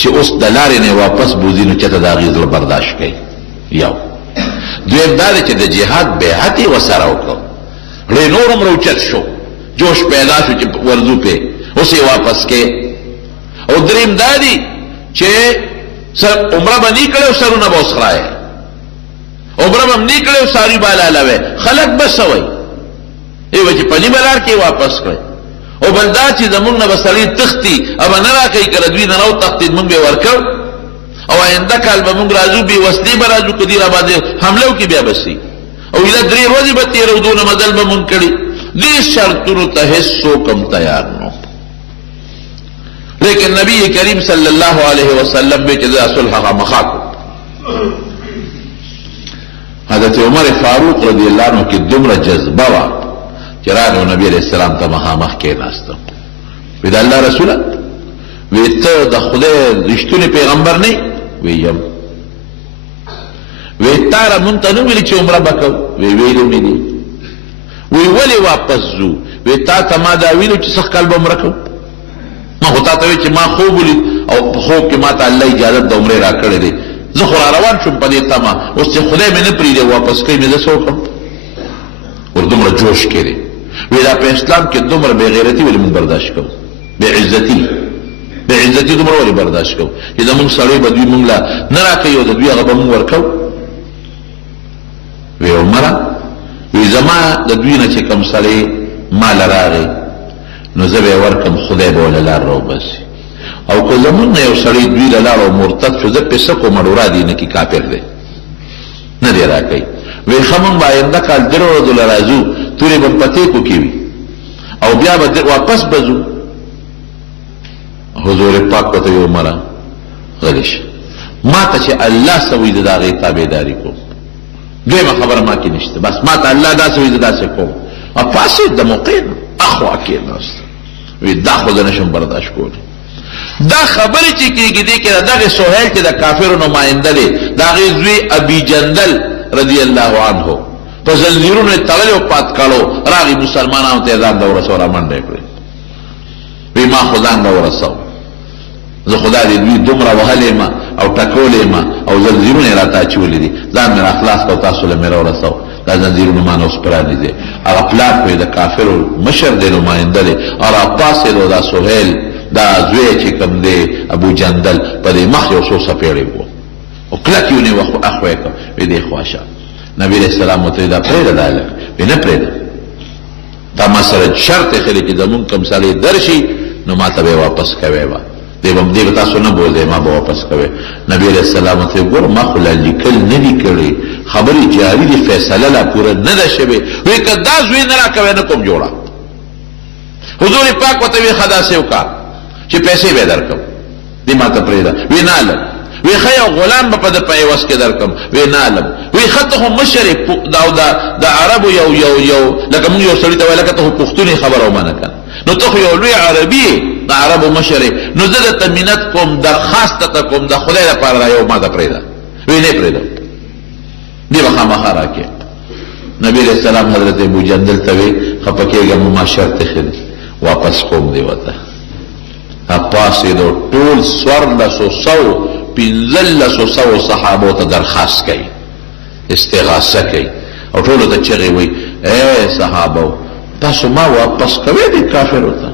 چې اوس د لارې نه واپس بوځي نو چېرته د هغې زړه برداشت کوي. یو دویم دا دی چې د جهاد بیعت یې ورسره وکړو، ړی نور هم راوچت شو، جوش پیدا شو چې ورځو پې اوس یې واپس کې. او دریم دا دی چې عمره به نه کړی او سرونه به اوس خرایې، عمره به هم نه کړی او ساري به حلالوئ، خلک به څه وایي؟ ای به چې په نیمه لار کې واپس کړی. او بل دا چې زمونږ نه به سړي تښتي او به نه راکوي، کله دوی نه راوتښتېد مونږ به یې ورکړو او آینده کال به مونږ راځو، بې وسلې به راځو، که دوی را باندې حمله وکړي بیا به سي او ایله 3 ورځې به تېروو، دونه مزل به مونږ کړي. دې شرطونو ته هېڅ څوک هم تیار نو. لیکن نبی کریم صلی الله علیه وسلم به چې دا صلح خامخا کړو. حضرت عمر فاروق رضی الله عنه کې دومره جذبه وه چې راغی نبی علیه السلام ته مخامخ کېناستم، وی د الله رسوله، وی ته د خدای رښتونی پیغمبر نه؟ وی یم. وی تا را مونږ ته نه ویلي چې عمره به کوو؟ وی ویلي مې دي. وی ولې واپس ځو؟ وی تا ته ما دا ویلو چې 100 کال به عمره کوو؟ ما خو تا ته وی چې ما خوب ولید او په خوب کې ما ته الله اجازت د عمرې را کړې دی، زه خو را روان شوم په دې تمه، اوس چې خدای مې نه پرېږدي واپس کوي مې زه څه وکړم؟ ور دومره جوش کې دی. وی دا په اسلام کې دومره بې غیرتي ولې مونږ برداشت کوو؟ بې عزتي دومره ولې برداشت کوو چې زمونږ سړی به دوی مونږ له نه راکوي او د دوی هغه به مونږ ورکوو؟ وی عمره، وی زما د دوی نه چې کوم سړی ما له راغی نو زه به یې ورکړم، خدای به ورله لار راوباسي. او که زمونږ نه یو سړی دوی له لاره مرتد شو، زه پې څه کوم، ډورا دي نه کې کافر دی، نه دی راکوي. وی ښه مونږ به آینده کال 3 ورځو له راځو، تورې به په تیکو کې وي او بیا به واپس به ځو. حضور پاک ورته وی عمره غلی شه، ما ته چې الله څه وایي زه د هغې تابعداري کوم، دویمه خبره ما کې نشته، بس ما ته الله داسې وایي زه داسې کوم. او پاسې د موقع نه اخوا کېناست، وی دا خو زه نشم برداشت کولی. دا خبرې چې کېږي دې کې دغې سهیل چې د کافرو نماینده دی، د هغې زوی ابي جندل رضی الله عنه په زنځیرونو یې تړلی او پات کړو، راغی مسلمانانو ته یې ځان ته ورسو، را منډه یې کړې. وی ما خو ځان ته ورسو، زه خدا دې دوی دومره وهلی ما او ټکولی ما او زنځیرونه یې راته اچولي دي، ځان مې را خلاص کړو، تاسو له مې راورسو، دا زنځیرونه ما نه اوس پرانیزئ. هغه پلار خو یې د کافرو مشر دی، نماینده دی، او را پاڅېد او دا سهیل دا زوی چې کوم دی ابو جندل په دې مخ یو څو څپېړې وو او کلک یې ونیو اخوا یې کړ، وی دی خواشه. نبی علیه السلام ورته دا پرېږده دا هلک، وی نه پرېږده، دا ما سره شرط اخلي چې زمونږ کوم سړی درشي نو ما ته به یې واپس کوی به، دې به تاسو نه بولئ، ما به واپس کوی. نبی علیه السلام ورته وی ګوره ما خو لا لیکل نه دي کړي، خبرې جاري دي، فیصله لا پوره نه ده شوې. وی که دا زوی نه راکوی نه کوم جوړه. حضور پاک ورته وی ښه داسې وکړه چې پیسې به یې درکړم، دې ما ته پرېږده. وی نه هلک، وی ښه یو غلام به په ده په عوض کې درکړم. وی نه هلک، وی ښه ته خو مشر یې، د عربو یو لکه مونږ یو سړي ته وایي لکه ته خو پښتون یې، خبره ومنه که نو ته خو یو لوی عربي یې، د عربو مشر یې، نو زه درته منت کوم، درخواست درته کوم، د خدای لپاره را یو ما ته پرېږده. وی نه یې پرېږدم، دې به خامخا راکړې. نبی علیه السلام حضرت ابو جندل ته وی خفه کېږه ما شرط ښه دی، واپس کوم دی ورته. پاسېدو ټول 1400 1500 صحابو ته درخواست کوي، استغاثه کوي او ټولو ته چغې وایي اے صحابو تاسو ما واپس کوئ دې کافرو ته.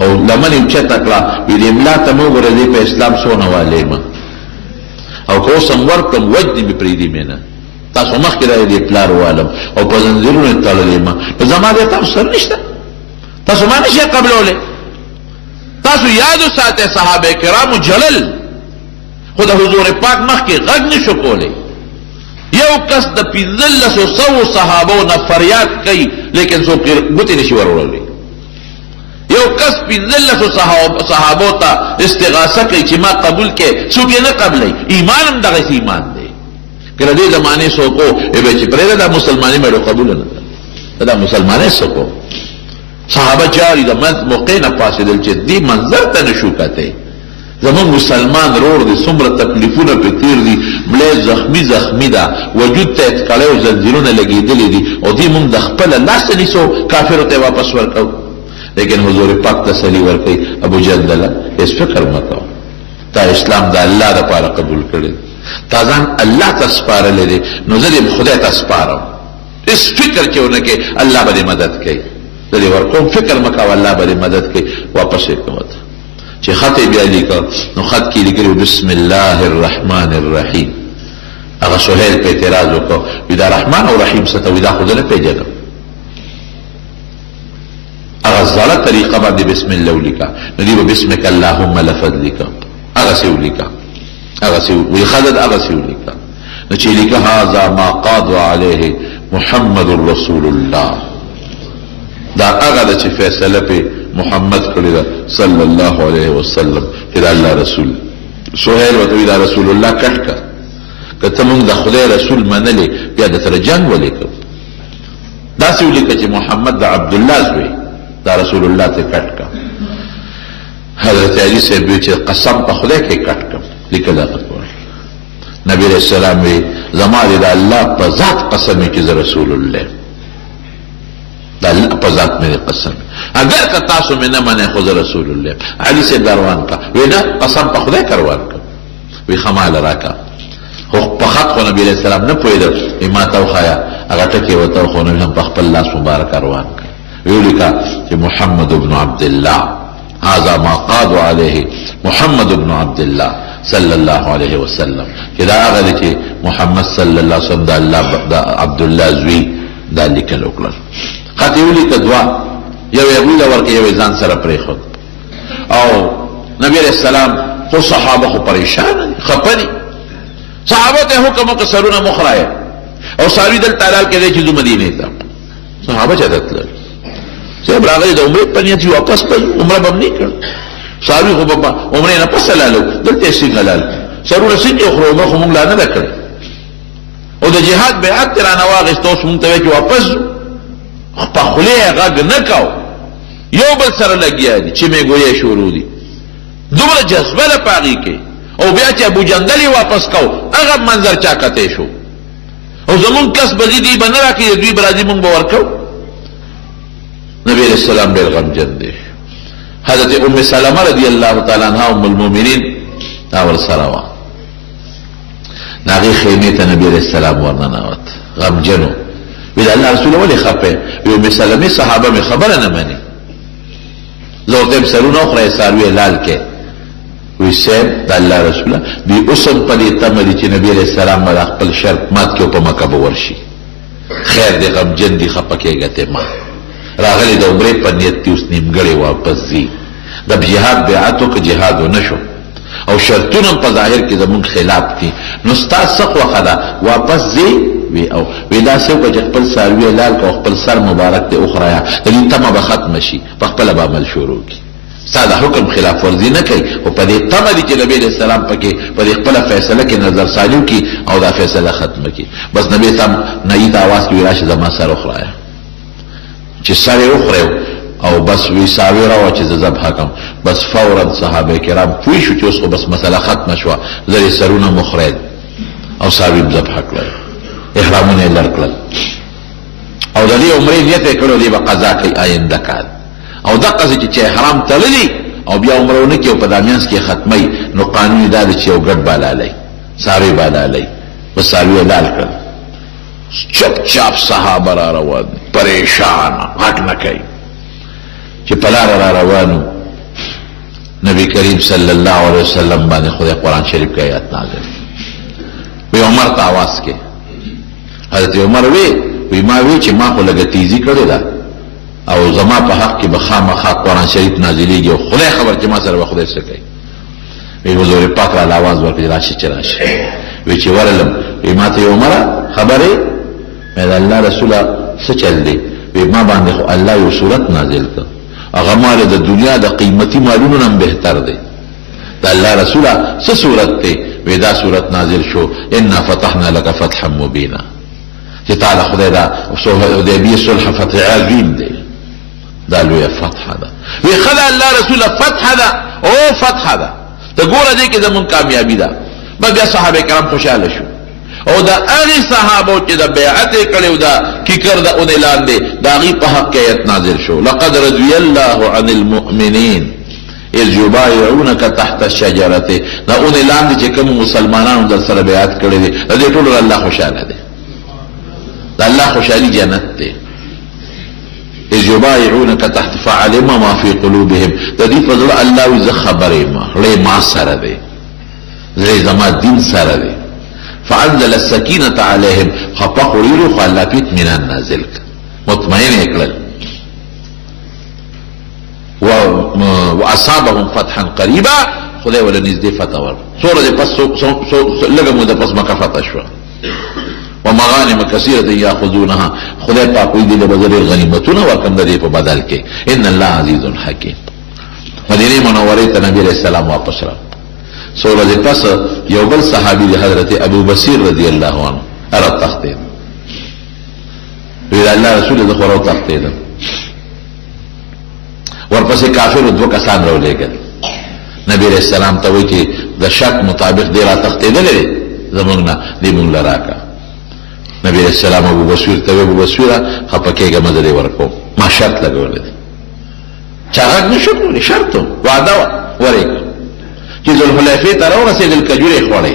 او لمن یې اوچته کړه ویل املا ته مو وګوره دې په اسلام څونه والی ما او که اوس هم ورکړم وجدې مې پرېږدي مې نه، تاسو مخکې رایې دې پلار والم او په زنځیرونو یې تړلې ما، نو زما دې تاسو سره نشته، تاسو ما نشئ قبلولی. تاسو یادو ساتئ صحابه کرامو جلل خو د حضور پاک مخکې غږ نشو کولی. یو کس د 1500 صحابو نه فریاد کوي لیکن څوک ګوتې نشي وروړلی. یو کس 1500 صحابو ته استغاثه کوي چې ما قبول کې، څوک یې نه قبلی. ایمان هم دغسې ایمان دی. که د دې زمانې څوک و چې پرېږده دا مسلماني مې قبوله نه ده، دا مسلمانۍ څوک و. صحابه جاری د موقع نه پاسېدل چې دې منظر ته نشو کتی. زمون مسلمان رور دی څومره تکلیفونه پې تېر دي، مړی زخمی ده، وجود ته یې کړی او زنځیرونه لګېدلي دي او دې مونږ د خپله لاسه نیسو کافرو ته یې واپس ورکوو. لیکن حضور پاک تسلی ورکوي ابو جندله هېڅ فکر مه کوه، تا اسلام د الله دپاره قبول کړی، تا ځان الله ته سپارلی دی، نو زه دې خدای ته سپارم. هېڅ فکر چې ونه کې الله به دې مدد کوي. زه دې ورکوم، فکر مه کوه الله به دې مدد کوي. واپس یې کوه چې خط یې بیا لیکه نو خط کې لیکلي بسم الله الرحمن الرحیم. هغه سهیل په اعتراض وکړو وی دا رحمان او رحیم څه ته وي، دا خو زه نه پېژنم. هغه زړه طریقه باندې بسم الله ولیکه، نو دې به بسمک اللهم لفظ لیکه، هغسې ولیکه، هغسې وی خدد هغسې ولیکه. نو چې لیکه هذا ما قاد علیه محمد رسول الله، دا هغه ده چې فیصله پې محمد کړی ده صلی الله علیه وسلم چې دا الله رسول. سهیل ورته وی دا رسول الله کټ که، که ته مونږ د خدای رسول منلې بیا د سره جنګ ولې کوو. داسې ولیکه چې محمد د عبدالله زوی دا رسول الله ته کټ که. حضرت علي صاحب وی چې قسم په خدای کې کټ کم، لیکل هغه کول. نبی علیہ السلام وی زما دې د الله په ذات قسم چې زه رسول الله، د الله په ذات مې قسم، اگر که تاسو مې نه منئ خو زه رسول الله. علي صاحب روان کا وی نه قسم په خدای که روان کا. وی خمال راکا خو په خط خو نبی علیہ السلام نه پوهېده، وی ما ته وښایه هغه ټکې ورته خو نبي هم په خپل لاس مبارک روان کا. وی ولیکه چې محمد بن عبد الله هذا ما قاد علیه محمد بن عبد الله صلی الله علیه وسلم، چې دا هغه دی چې محمد صلی الله علیه وسلم د الله د عبدالله زوی دا لیکل وکړل. خط یې ولیکه دوه، یو یې ویله ورکړه، یو یې ځان سره پرېښود. او نبی علیہ السلام خو صحابه خو پریشانه دي، خفه دي. صحابه ته حکم وکړه سرونه مخ رایه او څاروي دلته حلال کېدی چې ځو مدینې ته. صحابه چېرته تلل؟ صاحب راغلی د عمرې په نیت واپس کړ، عمره به هم نه کړ. څاروي خو به عمرې نه پس حلالو، دلته یې څنګه حلال کړ؟ سرونه څنګه وخورو؟ عمره خو مونږ لا نه ده کړې. او د جهاد بیعت تې رانه واخېست، اوس مونږ ته وایي چې واپس ځو. په خولې یې غږ نه کو، یو بل سره لګیا دي، چې مې ګویې شروع دي، دومره جذبه ده په هغې کې. او بیا چې ابو جندل یې واپس کو، هغه منظر چا کتی شو. او زمونږ کس به ځي دوی به نه راکړي، دوی به راځي مونږ به ورکو. نبی علیہ السلام ډېر غمجن دی. حضرت ام سلمہ رضی الله تعالی عنها ام المؤمنین دا ورسره وه. د هغې خیمې ته نبی علیہ السلام ورننوت، غمجن و. وی د الله رسوله ولې خفه؟ وی ام سلمې صحابه مې خبره نه مني. زه ورته یم سرونه وخوره څاروي حلال کې. وی صاحب د الله رسوله دوی اوس هم په دې تمه دي چې نبی علیہ السلام به خپل شرط مات کړي او په مکه به ورشي. خیر دی غمجن دي، خفه کېږه ته ما راغلی د عمرې په نیت دي، اوس نیمګړی واپس ځي. د جهاد بیعت وکړه، جهاد ونه شو او شرطونه په ظاهر کې زمونږ خلاف دي. نو ستا څه خوښه ده واپس ځې؟ وی او وی داسې وکړه چې خپل څاروي حلال کړه او خپل سر مبارک دې وخورایه، د دې تمه به ختمه شي، په خپله به عمل شروع کړي. ستا د حکم خلاف ورزي نه کوي، خو په دې تمه دي چې نبي علیہ السلام پکې په دې خپله فیصله کې نظر ثاني وکړي او دا فیصله ختمه کړي. بس نبي اسلام نهي ته اواز کوي راشه زما سر وخورایه. چې سر یې وخوری او بس وی ساوی راوه چې زه ذبحه کړم. بس فورا صحابه کرام پوه شو چې اوس خو بس مسله ختمه شوه، زر یې سرونه مخری او ساوي م ذبحه کړل، احرامونه یې لر کړل او د دې عمرې نیت یې کړی، دې به قضا کوي آینده کال. او دقسې چې احرام تړلي او بیا عمرونه کې او په دامیانس کې ختمي نو قانون دا دی چې یو ګډ بالالای ساروی بالالای بس ساروی لال کړ چپ چاپ صحابه را روان پریشان غټ نه کوي چې پلار را روانو نبی کریم صلی الله علیه وسلم باندې خدای قرآن شریف کې آیات نازل وی عمر ته आवाज کې حضرت عمر وی ما وی چې ما خو لګه تیزی کړی دا او زما په حق کې بخامخا قرآن شریف نازلېږي او خدای خبر چې ما سره به خدای څه کوي وی حضور پاک را आवाज ورکړي راشي چې راشي وی چې ورلم وی ما ته عمر خبره مې الله رسوله څه چل دی وی ما باندې خو الله یو صورت نازل کړ هغه مال د دنیا د قیمتي مالونو نم بهتر دی د الله رسوله څه صورت دی وی دا صورت نازل شو انا فتحنا لك فتحا مبینا چې تعالی خدای دا حدیبیه صلح فتح عظیم دی دا لوی فتح ده وی خدای الله رسوله فتح ده او فتح ده ته ګوره دې کې زمون کامیابی ده بیا صحابه کرام خوشاله شو او دا هغه صحابه چې د بیعت کړو دا کیکر دا اون اعلان دی دا غي په حق آیت نازل شو لقد رضي الله عن المؤمنين اذ يبايعونك تحت الشجره دا اون اعلان دی چې کوم مسلمانانو در سره بیعت کړی دي دې ټول الله خوشاله دي دا الله خوشالي جنت دی اذ يبايعونك تحت فعلم ما في قلوبهم دا دې فضل الله وز خبره ما سره دی زي زما دین سره دی فانزل السكينه عليهم خفقوا خلافت من النازل مطمئن اکړل واصابهم فتحا قريبا خدای ولا نزدې فتح ور سوره پس لګه مو د پس مکه فتح شو ومغانم كثيره ياخذونها خدای پاک دې له بدل غنیمتونه ورکم دې په بدل کې ان الله عزيز حكيم مدینه منوره ته نبی رسول الله واپس را سورہ پس یو بل صحابی دی حضرت ابو بصیر رضی اللہ عنہ ارد تختید ویدہ اللہ رسول دی خورو تختید ورپس کافر دو کسان رو لے گل نبی علیہ السلام تاوی کہ دا شک مطابق دی را تختید لے زمانگنا دی مونگ لراکا نبی علیہ السلام ابو بصیر تاوی ابو بصیر خپکے گا مدد ورکو ما شرط لگو لے دی چاگاک نشکو لی شرطو وعدہ ورکو چې ذوالحلیفې ته راورسېدل کجورې خوړې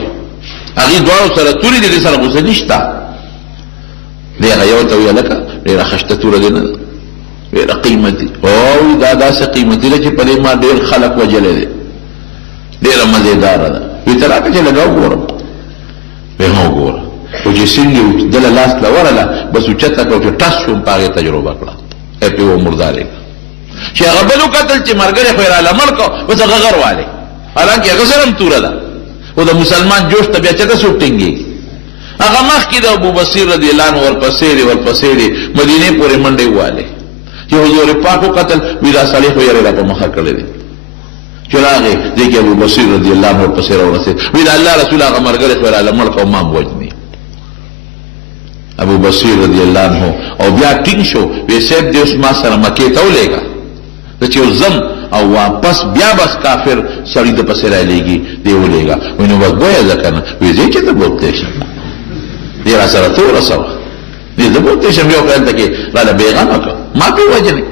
هغې دواړو سره تورې دي دې سره غوسه نشته دې هغه یو ته ویل لکه ډېره خشته توره دې نه ده ډېره قیمتي او دا داسې قیمتي ده چې په دې ما ډېر خلک وجلی دی ډېره مزېداره ده وی ته راکړه چې لږه وګورم وی هم وګوره خو چې څنګه دله لاس له ورله بس اوچته کړه چې ټس شوم په هغې تجربه کړه پې ومردارې چې هغه بل وکتل چې ملګری خو یې راله مړ کړه بس هغه غر والی حالانکه هغه سره هم توره ده خو د مسلمان جوش ته بیا چېرته څوک ټینګېږي هغه مخکې د ابو بصیر رضی الله عنه ورپسې دی مدینې پورې منډې ووالې چې حضور پاک وکتل وی دا سړی خو یې را په مخه کړی دی چې راغی دې کې ابو بصیر رضی الله عنه ورپسې راورسېد وی د الله رسول هغه ملګری خو یې راله مړ کړه او ما هم وجني ابو بصیر رضی الله عنه او بیا ټینګ شو وی صاحب دې اوس ما سره مکې ته ولېږه د چې زم او واپس بیا بس کافر سړی د پسې رالېږي دی ولېږه وی نو بس ګویه ځه که نه وی ځې چې ته بوتلی شم دی را سره ته ورسوه دی زه بوتلی شم یو خیال ته کې راله بېغمه کړه ما پې وجنې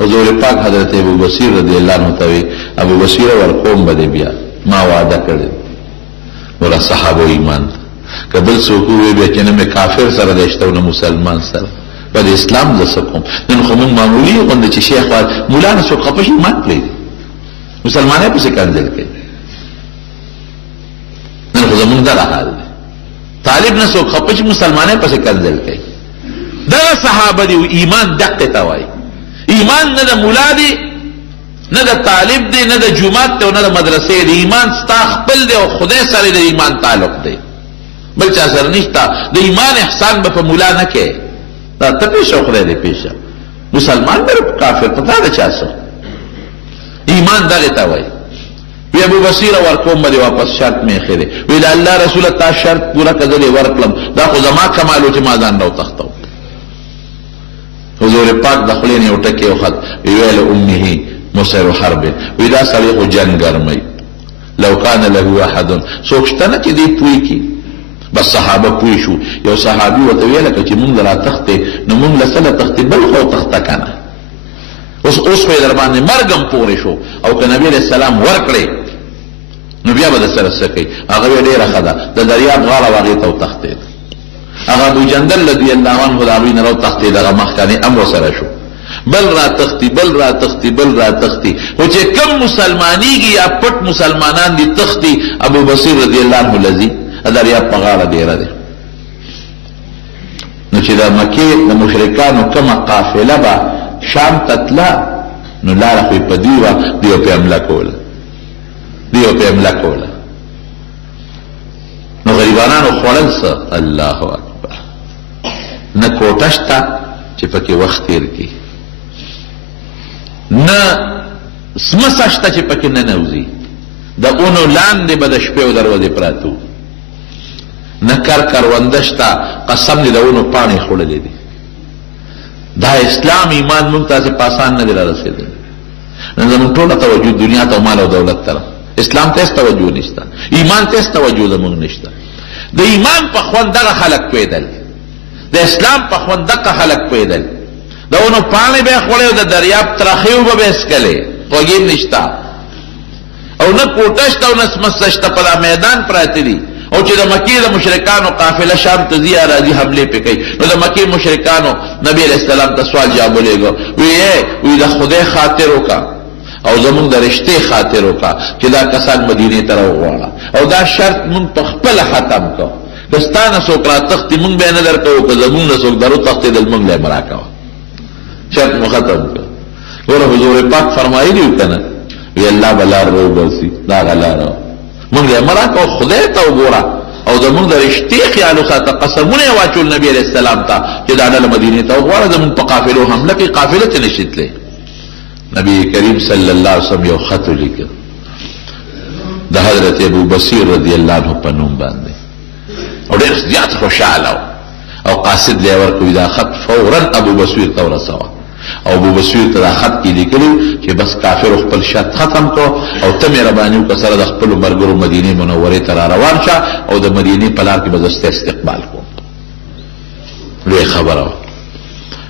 حضور پاک حضرت ابو بصیر رضی الله عنه ته وی ابو بصیر ورکوم به دی بیا ما وعده کړی ورا صحابو ایمان که بل څوک ووی بیا چې نه مې کافر سره دی شته او نه مسلمان سره په د اسلام زه څه کوم نن خو مونږ معمولي غوندې چې شیخ وایي ملا نه څوک خفه شي ایمان پرېږدي مسلمانۍ پسې کنځل کوي نن خو زمونږ دغه حال دی طالب نه څوک خفه شي مسلمانۍ پسې کنځل کوي دغه صحابه دي ایمان دقې ته وایي ایمان نه د ملا دی نه د طالب دی نه د جومات دی او نه د مدرسې دی ایمان ستا خپل دی او خدای سره د ایمان تعلق دی بل چا سره نشته د ایمان احسان به په ملا نه کوي دا ته پیشه خدای دې پیشه مسلمان مې کافر پتا ده چا څه ایمان دغه ته وایي وی ابو بصیر ورکوم باندې واپس شرط مې خېره وی د الله رسول تا شرط پورا کړل ورکلم دا خو زما کمالو چې ما ځان راو تختو حضور پاک د خلین یو ټکی او خط ویل امه مسیر حرب وی دا سړی خو جنگ ګرمي لو کان له احد سوچتنه چې دی پوي کی بس صحابه پوي شو یو صحابي وته ویل چې مونږ را تخته نو مونږ له سره تخته بل خو تخته کنه اوس خو یې در باندې مرګ هم پورې شو او که نبي علیه السلام ورکړې نو بیا به در سره څه کوي؟ هغه یې ډېره ښه ده، د دریاب غاړه و هغې ته وتښتېد. هغه ابو جندل رضی الله عنه د هغوی نه راوتښتېد، هغه مخکانې امر ورسره شو، بل را تختی بل را تختی بل را تختی. خو چې کم مسلمانیږي یا پټ مسلمانان دي تختی، ابو بصیر رضی الله عنه لذي دریاب په غاړه ډېره دی. نو چې د مکې د مشرکانو کومه قافله به شام ته تله نو لاره خو یې په دوی وه، دوی پې حمله کوله، دوی پې حمله کوله. نو غریبانانو خوړل څه؟ الله اکبر. نه کوټه شته چې پکې وخت تېر کړي، نه سمڅه شته چې پکې ننوځي، د اونو لاندې به د شپې او دروازې پراته وو، نه کرونده شته، قسم دې د اونو پاڼې خوړلې دي. دا اسلام ایمان موږ ته په آسان نه دی را رسېدلی. نن زموږ ټوله توجه دنیا ته او مال او دولت ته، اسلام ته هېڅ توجه نشته، ایمان ته هېڅ توجه زموږ نشته. د ایمان په خوند دغه خلک پوهېدل، د اسلام په خوند دغه خلک پوهېدل. د اونو پاڼې به یې خوړې او د دریاب ترخې اوبه به یې څکلې، خوږې نشته او نه کوټه شته او نه سمڅه شته، په دا میدان پراته دي. او چې د مکې د مشرکانو قافله شام ته ځي یا راځي حملې پې کوي، نو د مکې مشرکانو نبي علیه السلام ته سوال جواب ولېږه، وی د خدای خاطر وکړه او زمونږ د رشتې خاطر وکړه چې دا کسان مدینې ته راوغواړه او دا شرط مونږ په خپله ختم کړو، که ستا نه څوک راتښتي مونږ به یې نه درکوو، که زمونږ نه څوک در وتښتېدل مونږ له یې مه راکوه، شرط مو ختم کړو. ګوره حضور پاک فرمایلي وو که نه، وی الله به لار راوباسي، دا هغه لاره مونږ له یې مه راکوه، خدای ته وګوره او زمونږ د رشتې خیال وساته. قسمونه یې واچول نبي علیه السلام ته چې دا ډله مدینې ته وغواړه، زمونږ په قافلو حمله کوي، قافله ته نشي تللی. نبی کریم صلی الله علیه وسلم یو خط ولیکه د حضرت ابو بصیر رضی الله عنه په نوم باندې، او ډېر زیات خوشحاله او قاصد له یې ورکوي دا خط فورا ابو بصیر ته ورسوه. او ابو بصیر ته دا خط کې لیکلي چې بس کافرو خپل شرط ختم کړو او ته مهرباني وکړه سره د خپلو ملګرو مدینې منورې ته را روان شه او د مدینې په لار کې به زه ستا استقبال کوم. لوی خبره وه.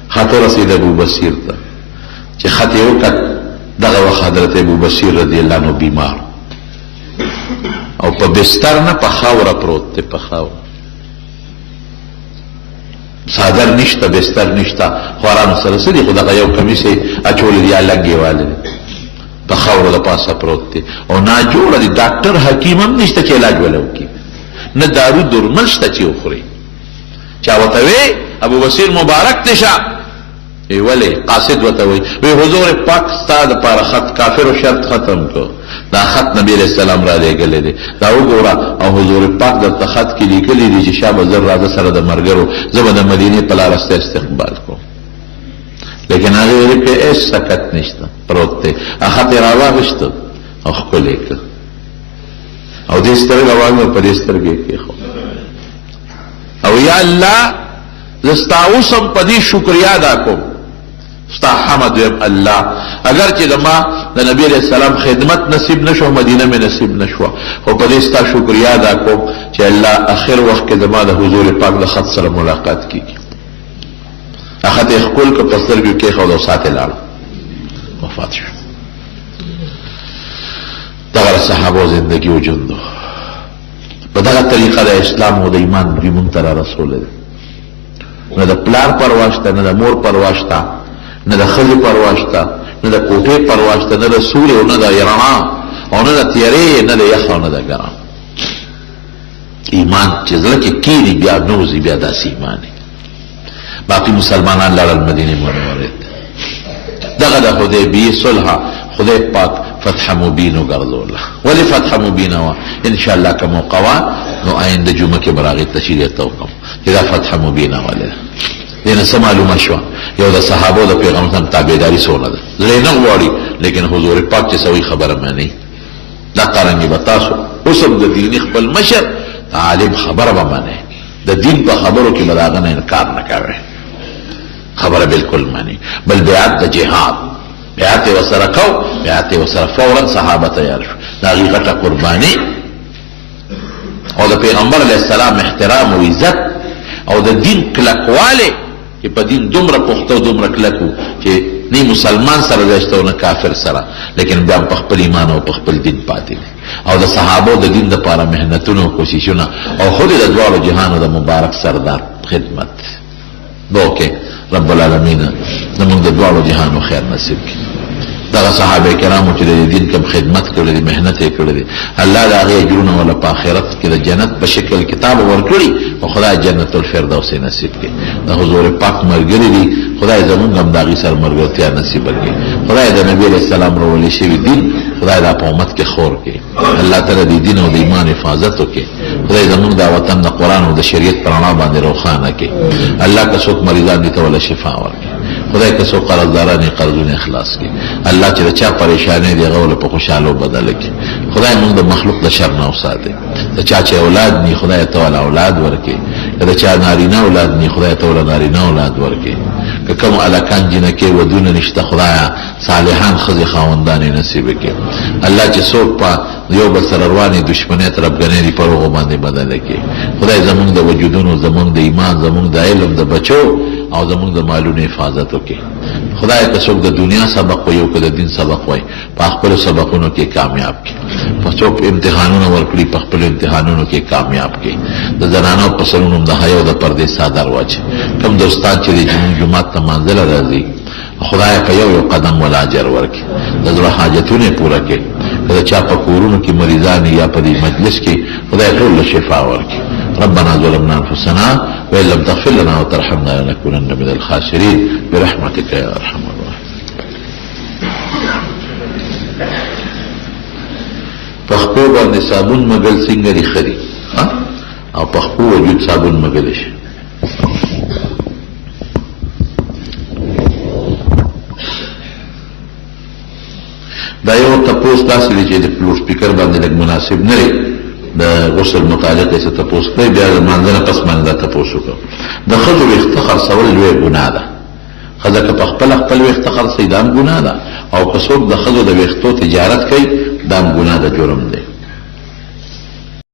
خط ورسېد ابو بصیر ته چې خط یې وکړ، دغه وخت حضرت ابو بصیر رضی الله عنه بیمار او په بستر نه په خاوره پروت دی، په خاوره، صادر نشته، بستر نشته، خوارانو سره څه دي، خو دغه یو کمیس یې اچولی دی یا لنګې والی دی، په خاورو د پاسه پروت دی او ناجوړه دی. ډاکټر حکیم هم نشته چې علاج وله وکړي، نه دارو درمل شته چې وخوري. چا ورته وی ابو بصیر مبارک دی شه، ولې قاصد ورته وی حضور پاک ستا دپاره خط کافرو شرط ختم کړو، دا خط نبی علیہ السلام را لېږلی دی، دا وګوره. او حضور پاک درته خط کې لیکلی دی چې شابه زر راځه سره د مرګرو، زه به د مدینې په لاره ستا استقبال کوم. لیکن هغې ویلي پې هېڅ سکت نشته، پروت دی. خط یې راواخېسته او ښکلی کړ او دې سترګه واړوه، په دې سترګې یې کېښود او یا الله زه ستا اوس هم په دې شکریا ادا کوم، ستا حمد ویم الله، اگر چې د ما د نبی علیہ السلام خدمت نصیب نشو، مدینه مې نصیب نشوه، خو په دې ستا شکریا ادا کوم چې الله اخر وخت کې زما د حضور پاک د خط سره ملاقات کېږي. خط یې ښکل کړ، په سترګو یې کېښود او ساعت یې لاړه، وفات شو. دغه صحابو زندګي و ژوند و، په دغه طریقه د اسلام او د ایمان دوی مونږ ته را رسولی دی. نه د پلار پروا شته، نه د مور پروا شته، نه د ښځې پروا شته، نه د کوټې پروا شته، نه د سورې او نه د رڼا او نه د تیارې، نه د یخ او نه د ګرم. ایمان چې زړه کې کېني بیا نوځي، بیا داسې ایمان دی. باقي مسلمانان لاړل مدینې منورې ته. دغه د حدیبیې صلح خدای پاک فتح مبین وګرځوله. ولې فتح مبینه وه؟ انشاءالله که موقع وه نو آینده جمعه کې به راغې تشریح ته وکړم چې دا فتح مبینه ولې ده. دې نه څه معلومه شوه؟ یو د صحابو د پیغمبر تابعداري څونه ده، زړه یې نه غواړي لیکن حضور پاک چې سوی خبره مني. دا قرنګې به تاسو اوس هم د دیني خپل مشر عالم خبره به منئ، د دین په خبرو کې به د هغه نه انکار نه کوئ، خبره بالکل مني. بل بیعت د جهاد، بیعت یې ورسره کو، بیعت یې ورسره فورا صحابه تیار شو، د هغې غټه قرباني او د پیغمبر علیه السلام احترام او عزت او د دین کلکوالی چې په دین دومره پخته او دومره کلک و چې نه مسلمان سره دشته او نه کافر سره، لیکن بیا په خپل ایمان او په خپل دین پاتې دي او د صحابو د دین لپاره محنتونه او کوششونه او خود د دواړو جهانو د مبارک سردار خدمت دوکې رب العالمین زموږ د دواړو جهانو خیر نصیب کړي. دغه صحابه کرامو چې د دین کوم خدمت کړی دي، محنت یې کړی دي، الله د هغې اجرونه ولا په آخرت کې د جنت په شکل کتاب ورکړي او خدای جنت الفردوس نصیب کړي. د حضور پاک ملګري دي، خدای زمونږ هم د هغې سره ملګرتیا نصیب کړي. خدای د نبي علیه السلام راولې شوي دین خدای دا په امت کې خور کړي. الله تعالی د دین او د ایمان حفاظت وکړي. خدای زمونږ دا وطن د قرآن او د شریعت په رڼا باندې روښانه کړي. الله که څوک مریضان دي ته ولا شفا ورکړي. خدای که څوک قرضداران یې قرضونه اخلاص کړي. الله چې د چا پریشانۍ دی هغه ول په خوشحالو بدله کړي. خدای موږ د مخلوق د شر نه وساتي. د چا چې اولاد نی خدای ته ول اولاد ورکړي. د چا نارینه اولاد نی خدای ته ول نارینه اولاد ورکړي. که کوم الکان جنکې ودونه نشته خدایا صالحان ښځې خاوندانې نصیب کړي. الله چې څوک په یو بل سره روانې دشمنۍ طرفګنۍ دي پر هغو باندې بدله کړي. خدای زمونږ د وجودونو، زمونږ د ایمان، زمونږ د علم، د بچو او زمونږ د مالونو حفاظت وکړي. خدای که څوک د دنیا سبق وي او که د دین سبق وي په خپلو سبقونو کې کامیاب کړي. په څوک امتحانونه ورکړي په خپلو امتحانونو کې کامیاب کړي. د زنانو په سرونو د حیا او د پردې څادر واچي. کوم دوستان چې د جومات ته منزله راځي خدای په یو قدم ول اجر ورکړي. د زړه حاجتونه پوره کړي. که چا په کورونو کې مریضان یا په دې مجلس کې خدای ټول شفا ورکړي. ربنا ظلمنا انفسنا وان لم تغفر لنا وترحمنا لنكونن من الخاسرين برحمتك يا ارحم الراحمين. پخپو باندې صابون مګل څنګه لري خري او پخپو وجود صابون مګل شي. دا یو تپوس داسې دی چې د لوډ سپیکر باندې لږ مناسب نه دی. د غسل متعلق یې څه تپوس کوي، بیا د لمانځه نه پس باندې دا تپوس وکړو. د ښځو ویښته خرڅول لویه ګناه ده. ښځه که په خپل ویښته خرڅوي دا هم ګناه ده، او که څوک د ښځو د ویښتو تجارت کوي دا هم ګناه ده، جرم دی.